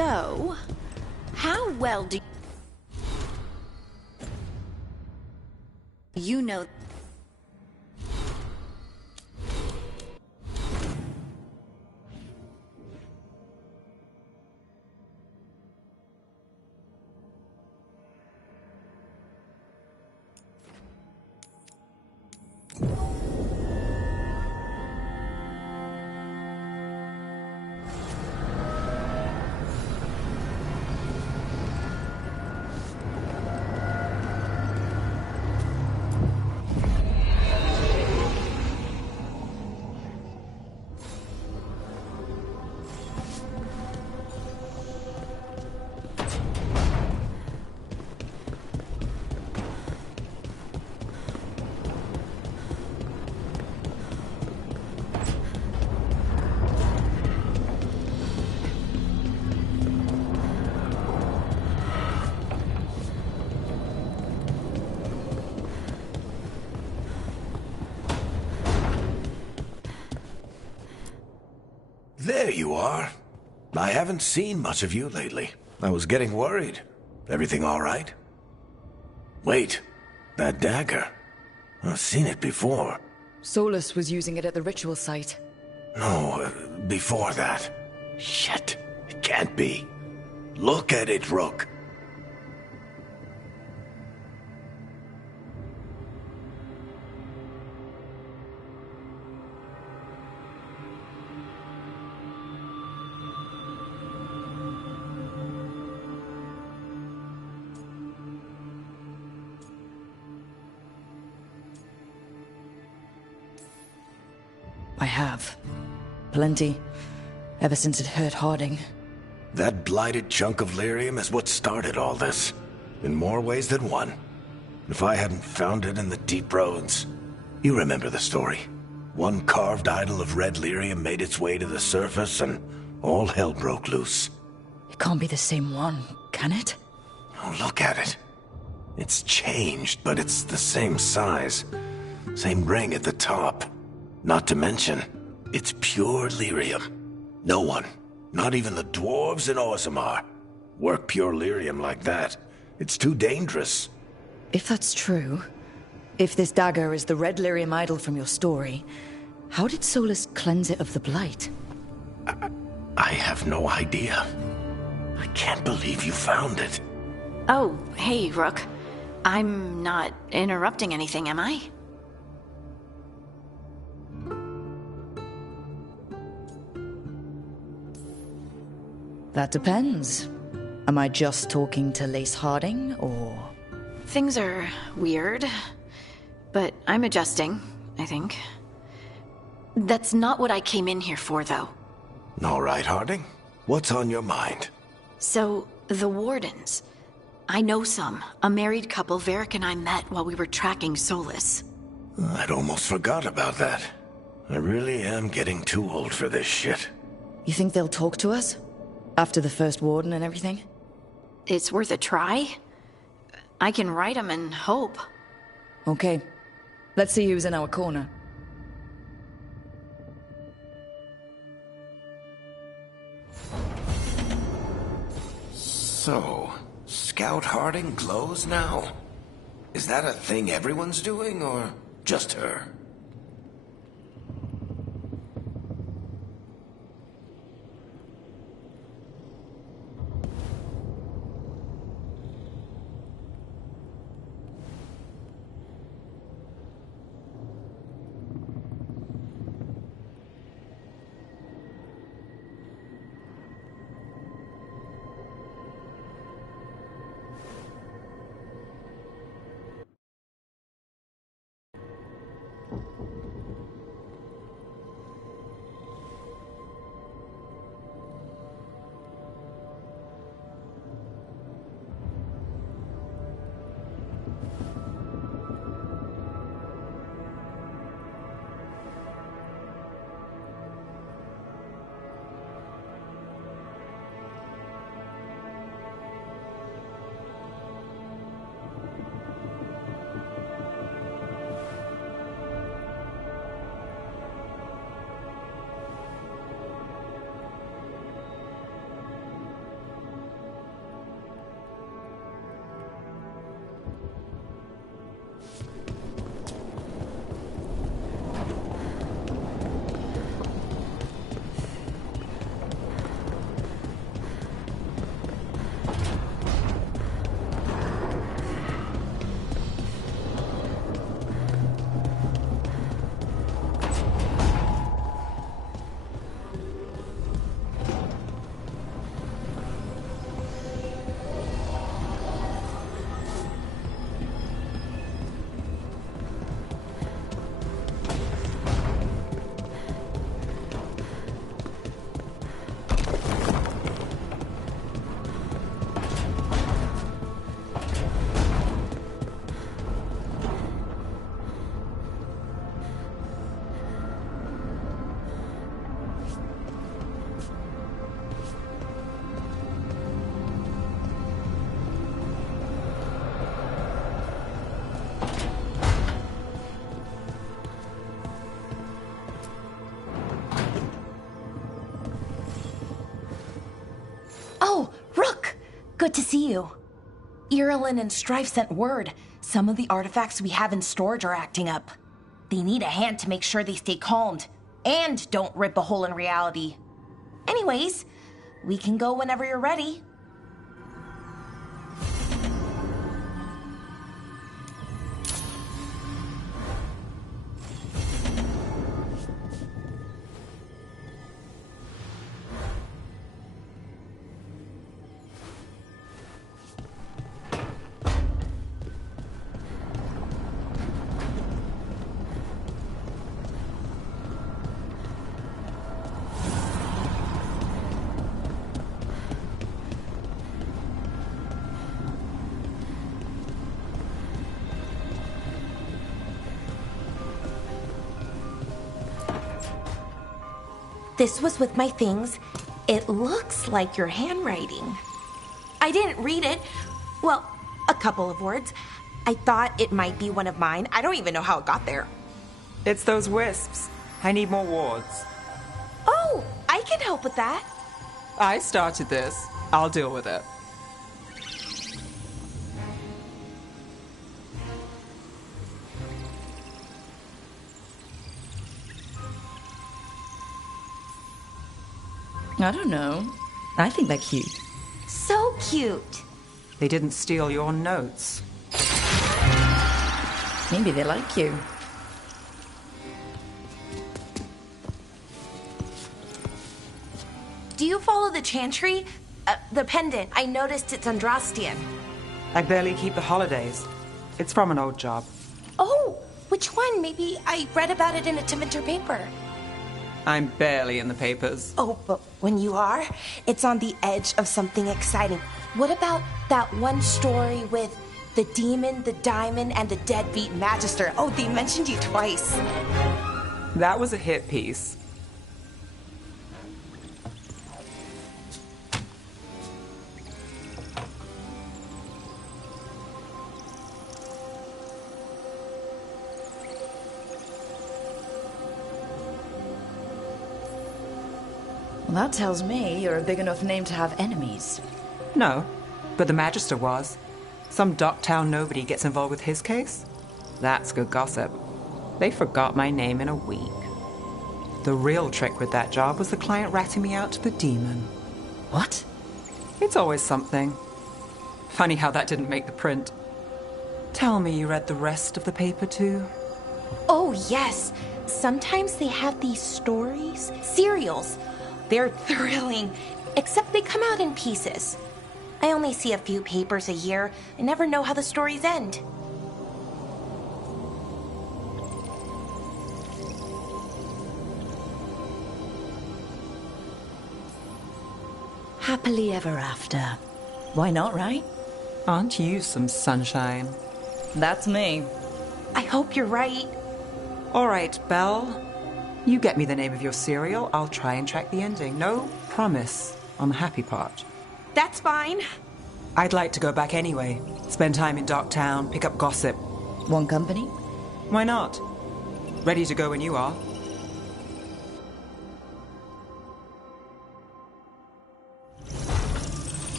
So, how well do you know? There you are. I haven't seen much of you lately. I was getting worried. Everything all right? Wait, that dagger. I've seen it before. Solus was using it at the ritual site. No, before that. Shit, it can't be. Look at it, Rook. I have. Plenty. Ever since it hurt Harding. That blighted chunk of lyrium is what started all this. In more ways than one. If I hadn't found it in the deep roads. You remember the story. One carved idol of red lyrium made its way to the surface and all hell broke loose. It can't be the same one, can it? Oh, look at it. It's changed, but it's the same size. Same ring at the top. Not to mention, it's pure lyrium. No one, not even the dwarves in Orzammar, work pure lyrium like that. It's too dangerous. If that's true, if this dagger is the red lyrium idol from your story, how did Solus cleanse it of the blight? I have no idea. I can't believe you found it. Oh, hey, Rook. I'm not interrupting anything, am I? That depends. Am I just talking to Lace Harding, or...? Things are weird, but I'm adjusting, I think. That's not what I came in here for, though. All right, Harding. What's on your mind? So, the Wardens. I know some. A married couple Varric and I met while we were tracking Solus. I'd almost forgot about that. I really am getting too old for this shit. You think they'll talk to us? After the first warden and everything? It's worth a try. I can write them and hope. Okay. Let's see who's in our corner. So, Scout Harding glows now? Is that a thing everyone's doing, or just her? Oh, Rook! Good to see you. Irulan and Strife sent word. Some of the artifacts we have in storage are acting up. They need a hand to make sure they stay calmed. And don't rip a hole in reality. Anyways, we can go whenever you're ready. This was with my things. It looks like your handwriting. I didn't read it. Well, a couple of words. I thought it might be one of mine. I don't even know how it got there. It's those wisps. I need more wards. Oh, I can help with that. I started this. I'll deal with it. I don't know. I think they're cute. So cute. They didn't steal your notes. Maybe they like you. Do you follow the chantry? The pendant. I noticed it's Andrastian. I barely keep the holidays. It's from an old job. Oh, which one? Maybe I read about it in a Tevinter paper. I'm barely in the papers. Oh, but when you are, it's on the edge of something exciting. What about that one story with the demon, the diamond, and the deadbeat magister? Oh, they mentioned you twice. That was a hit piece. Well, that tells me you're a big enough name to have enemies. No, but the Magister was. Some Docktown nobody gets involved with his case? That's good gossip. They forgot my name in a week. The real trick with that job was the client ratting me out to the demon. What? It's always something. Funny how that didn't make the print. Tell me you read the rest of the paper too? Oh, yes. Sometimes they have these stories, serials. They're thrilling, except they come out in pieces. I only see a few papers a year. I never know how the stories end. Happily ever after. Why not, right? Aren't you some sunshine? That's me. I hope you're right. All right, Belle. You get me the name of your cereal, I'll try and track the ending. No promise on the happy part. That's fine. I'd like to go back anyway. Spend time in Docktown, pick up gossip. Want company? Why not? Ready to go when you are.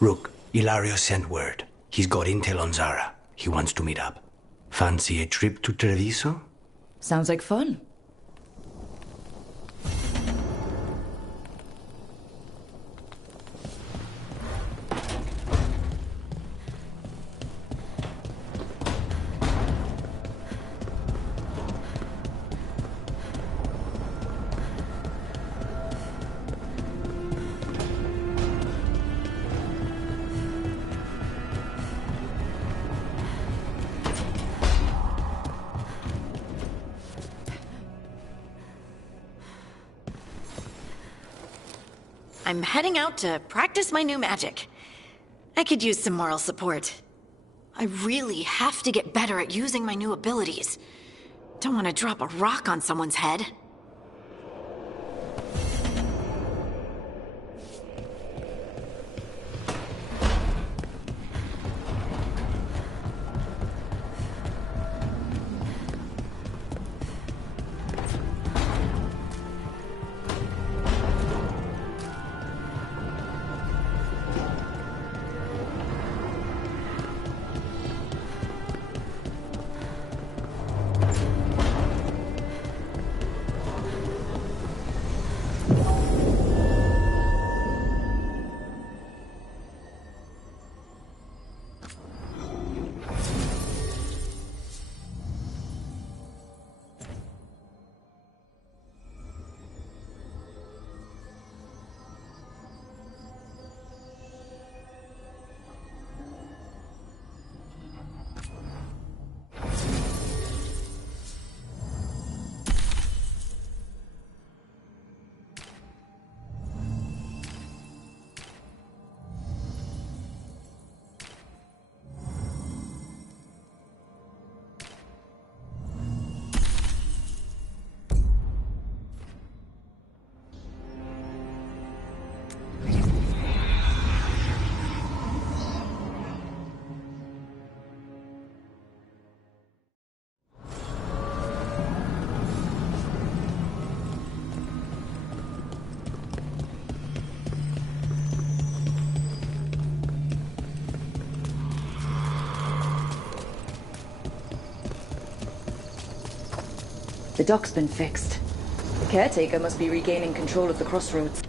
Rook, Ilario sent word. He's got intel on Zara. He wants to meet up. Fancy a trip to Treviso? Sounds like fun. I'm heading out to practice my new magic. I could use some moral support. I really have to get better at using my new abilities. Don't want to drop a rock on someone's head. The dock's been fixed. The caretaker must be regaining control of the crossroads.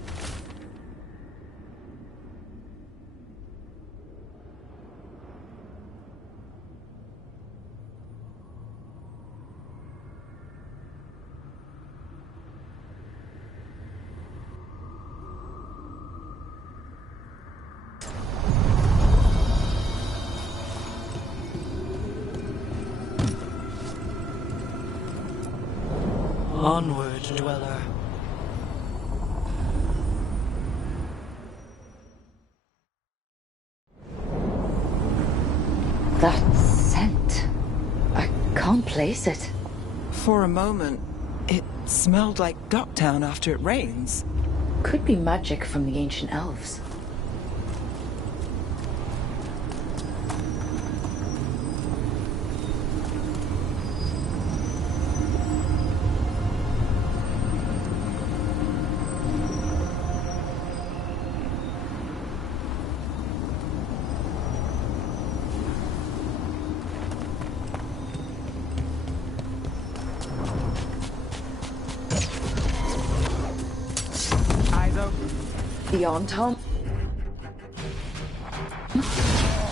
Onward, Dweller. That scent. I can't place it. For a moment, it smelled like Docktown after it rains. Could be magic from the ancient elves. Beyond Tom?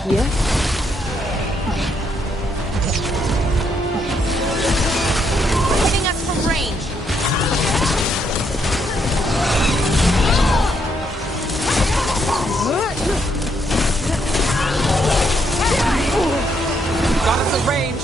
Here? Hitting us from range. Got us at range.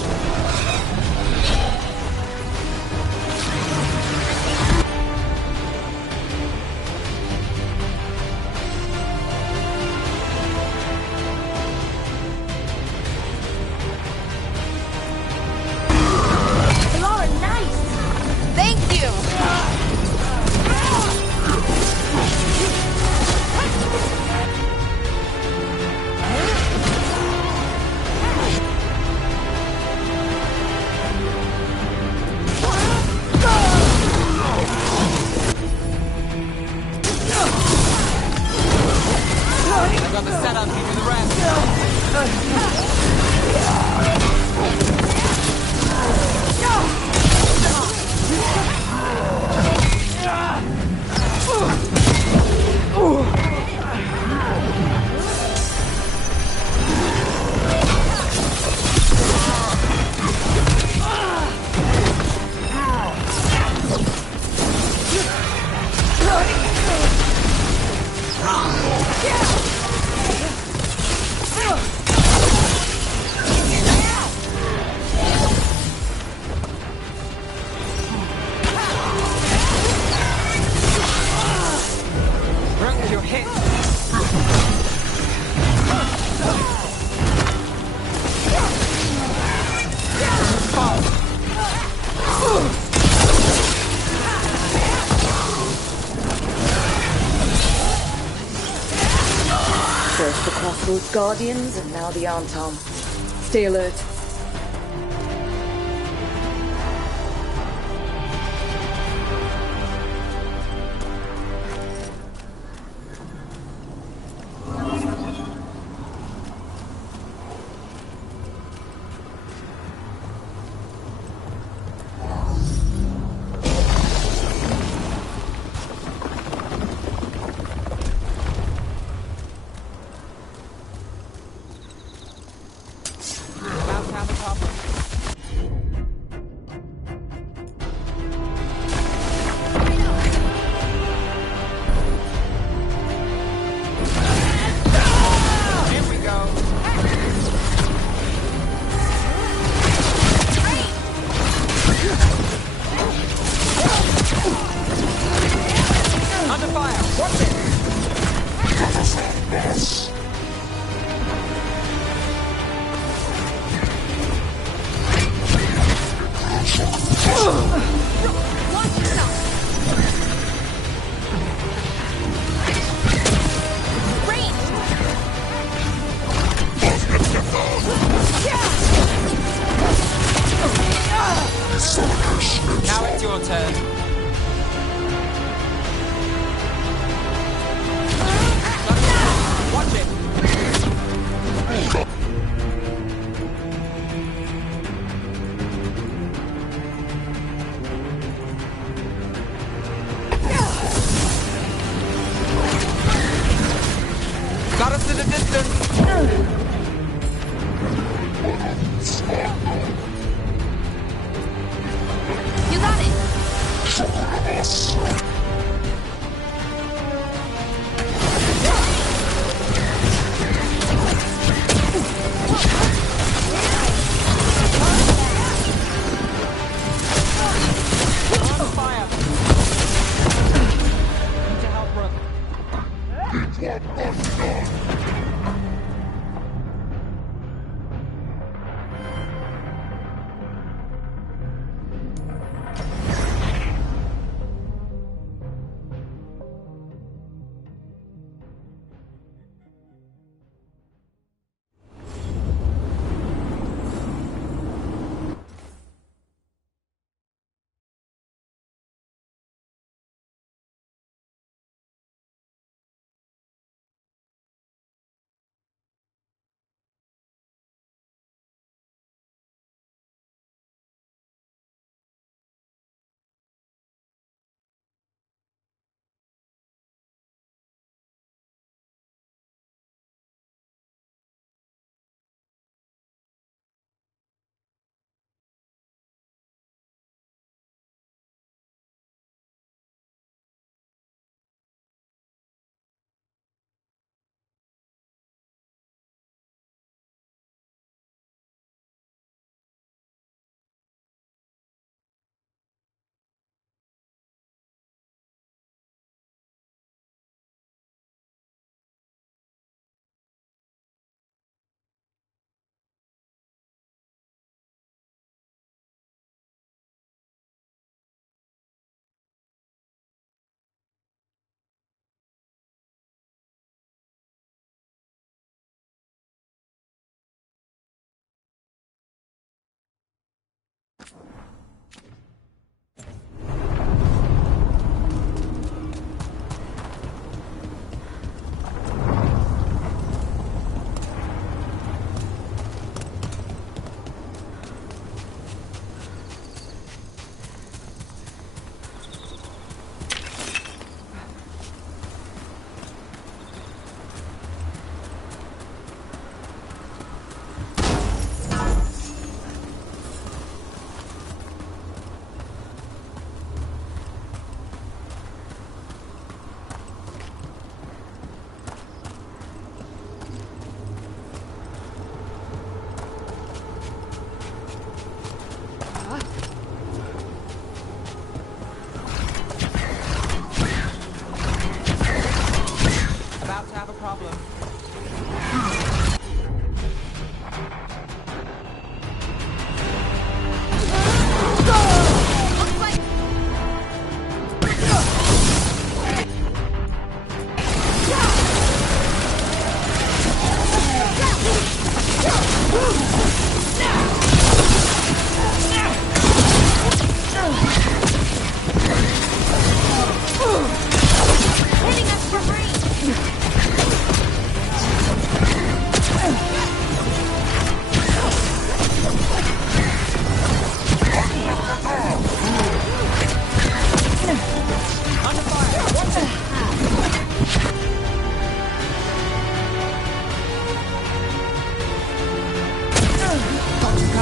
Both Guardians and now the Arntom. Stay alert. Now it's your turn. Watch it. Got us at a distance. You got it. On fire. Need to help Rook.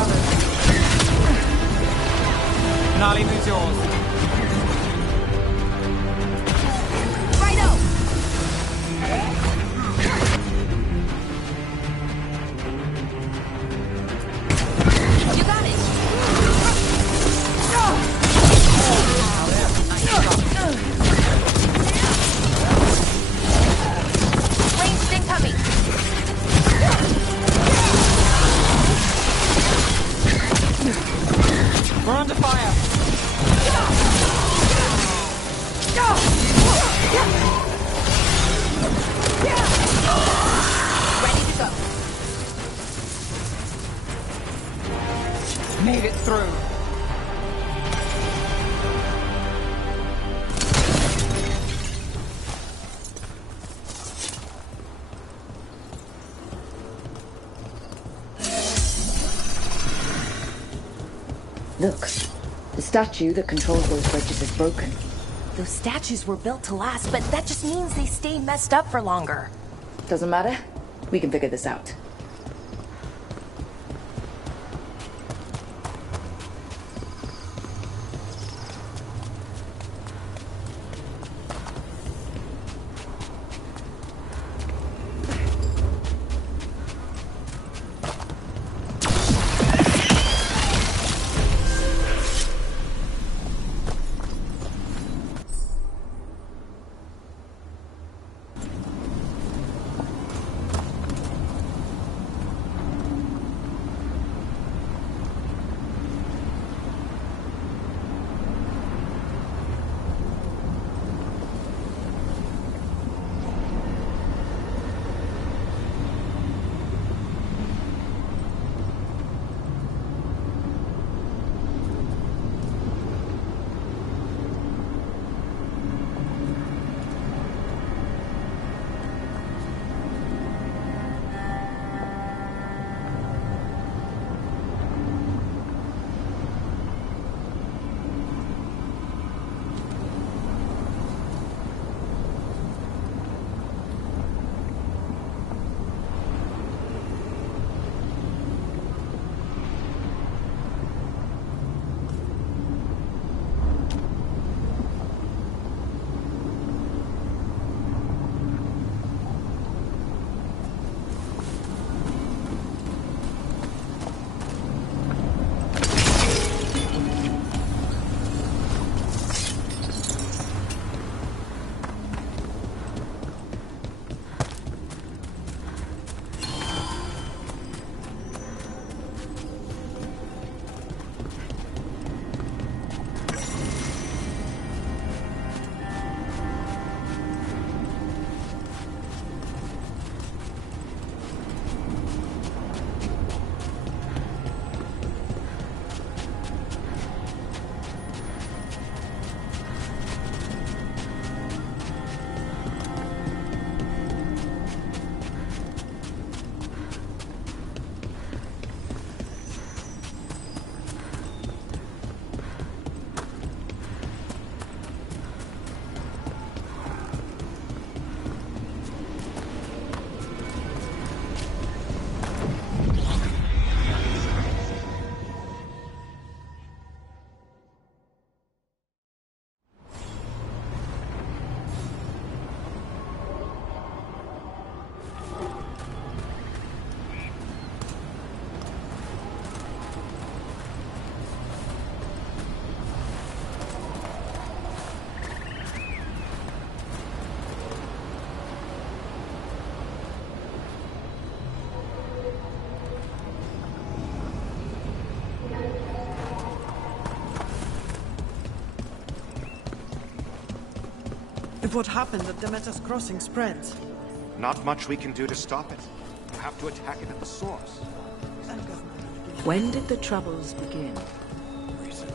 covered. Gnarly, who's yours? Righto! You got it! Ranged incoming! We're under fire! Ready to go. Made it through. Look, the statue that controls those bridges is broken. Those statues were built to last, but that just means they stay messed up for longer. Doesn't matter. We can figure this out. If what happened at Demeter's Crossing spreads, Not much we can do to stop it. We'll have to attack it at the source. when did the Troubles begin? Recent.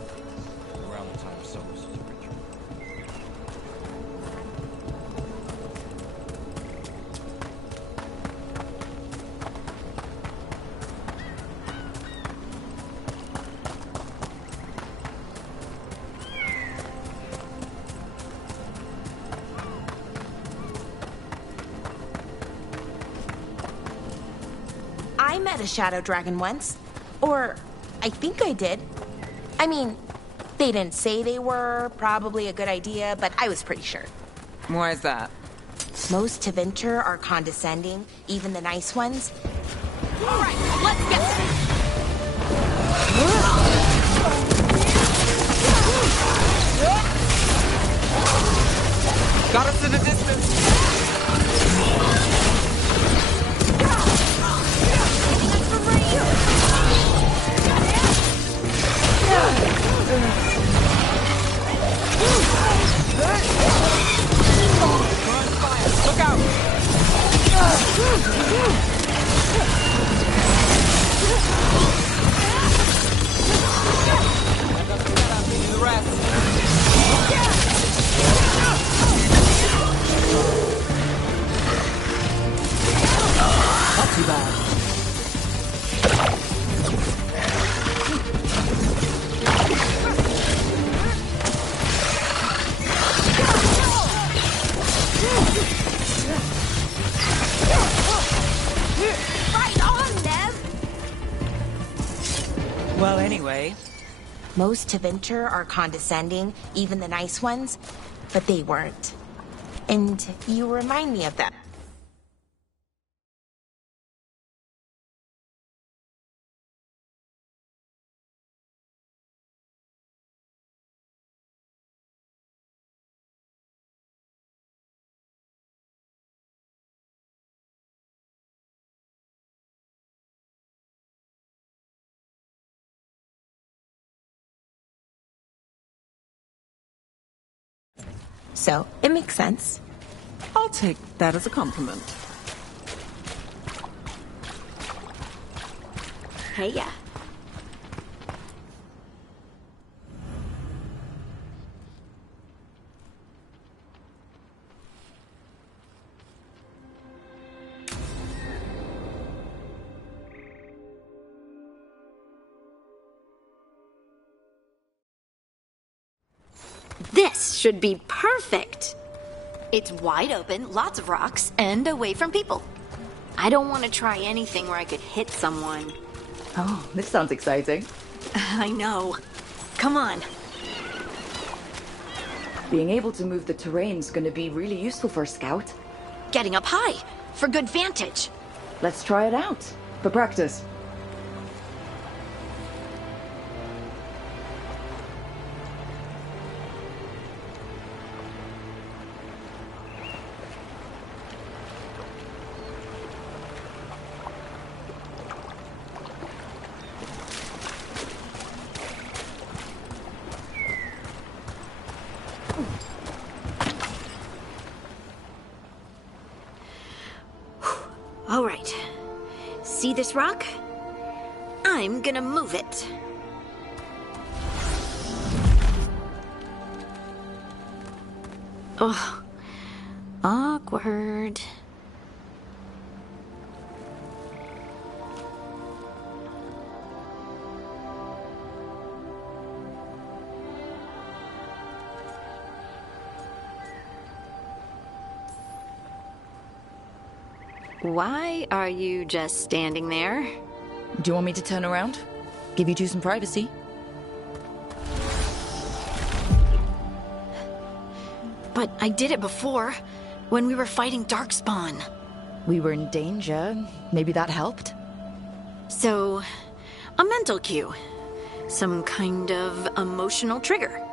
Around the time of Solus' ritual. I met a shadow dragon once. Or I think I did. I mean, they didn't say they were, probably a good idea, but I was pretty sure. Why is that? Most Tevinter are condescending, even the nice ones. All right, let's get them. Got us in a distance. Look out! The rest. Not too bad. Right on, Nev! Well, anyway. Most Tevinter are condescending, even the nice ones, but they weren't. And you remind me of them. So, it makes sense. I'll take that as a compliment. Hey, yeah. This should be perfect. It's wide open, lots of rocks, and away from people. I don't want to try anything where I could hit someone. Oh, this sounds exciting. I know. Come on. Being able to move the terrain's gonna be really useful for a scout. Getting up high, for good vantage. Let's try it out, for practice. All right. See this rock? I'm gonna move it. Oh, awkward. Why are you just standing there? Do you want me to turn around? Give you two some privacy? But I did it before, when we were fighting Darkspawn. We were in danger. Maybe that helped? So, a mental cue. Some kind of emotional trigger.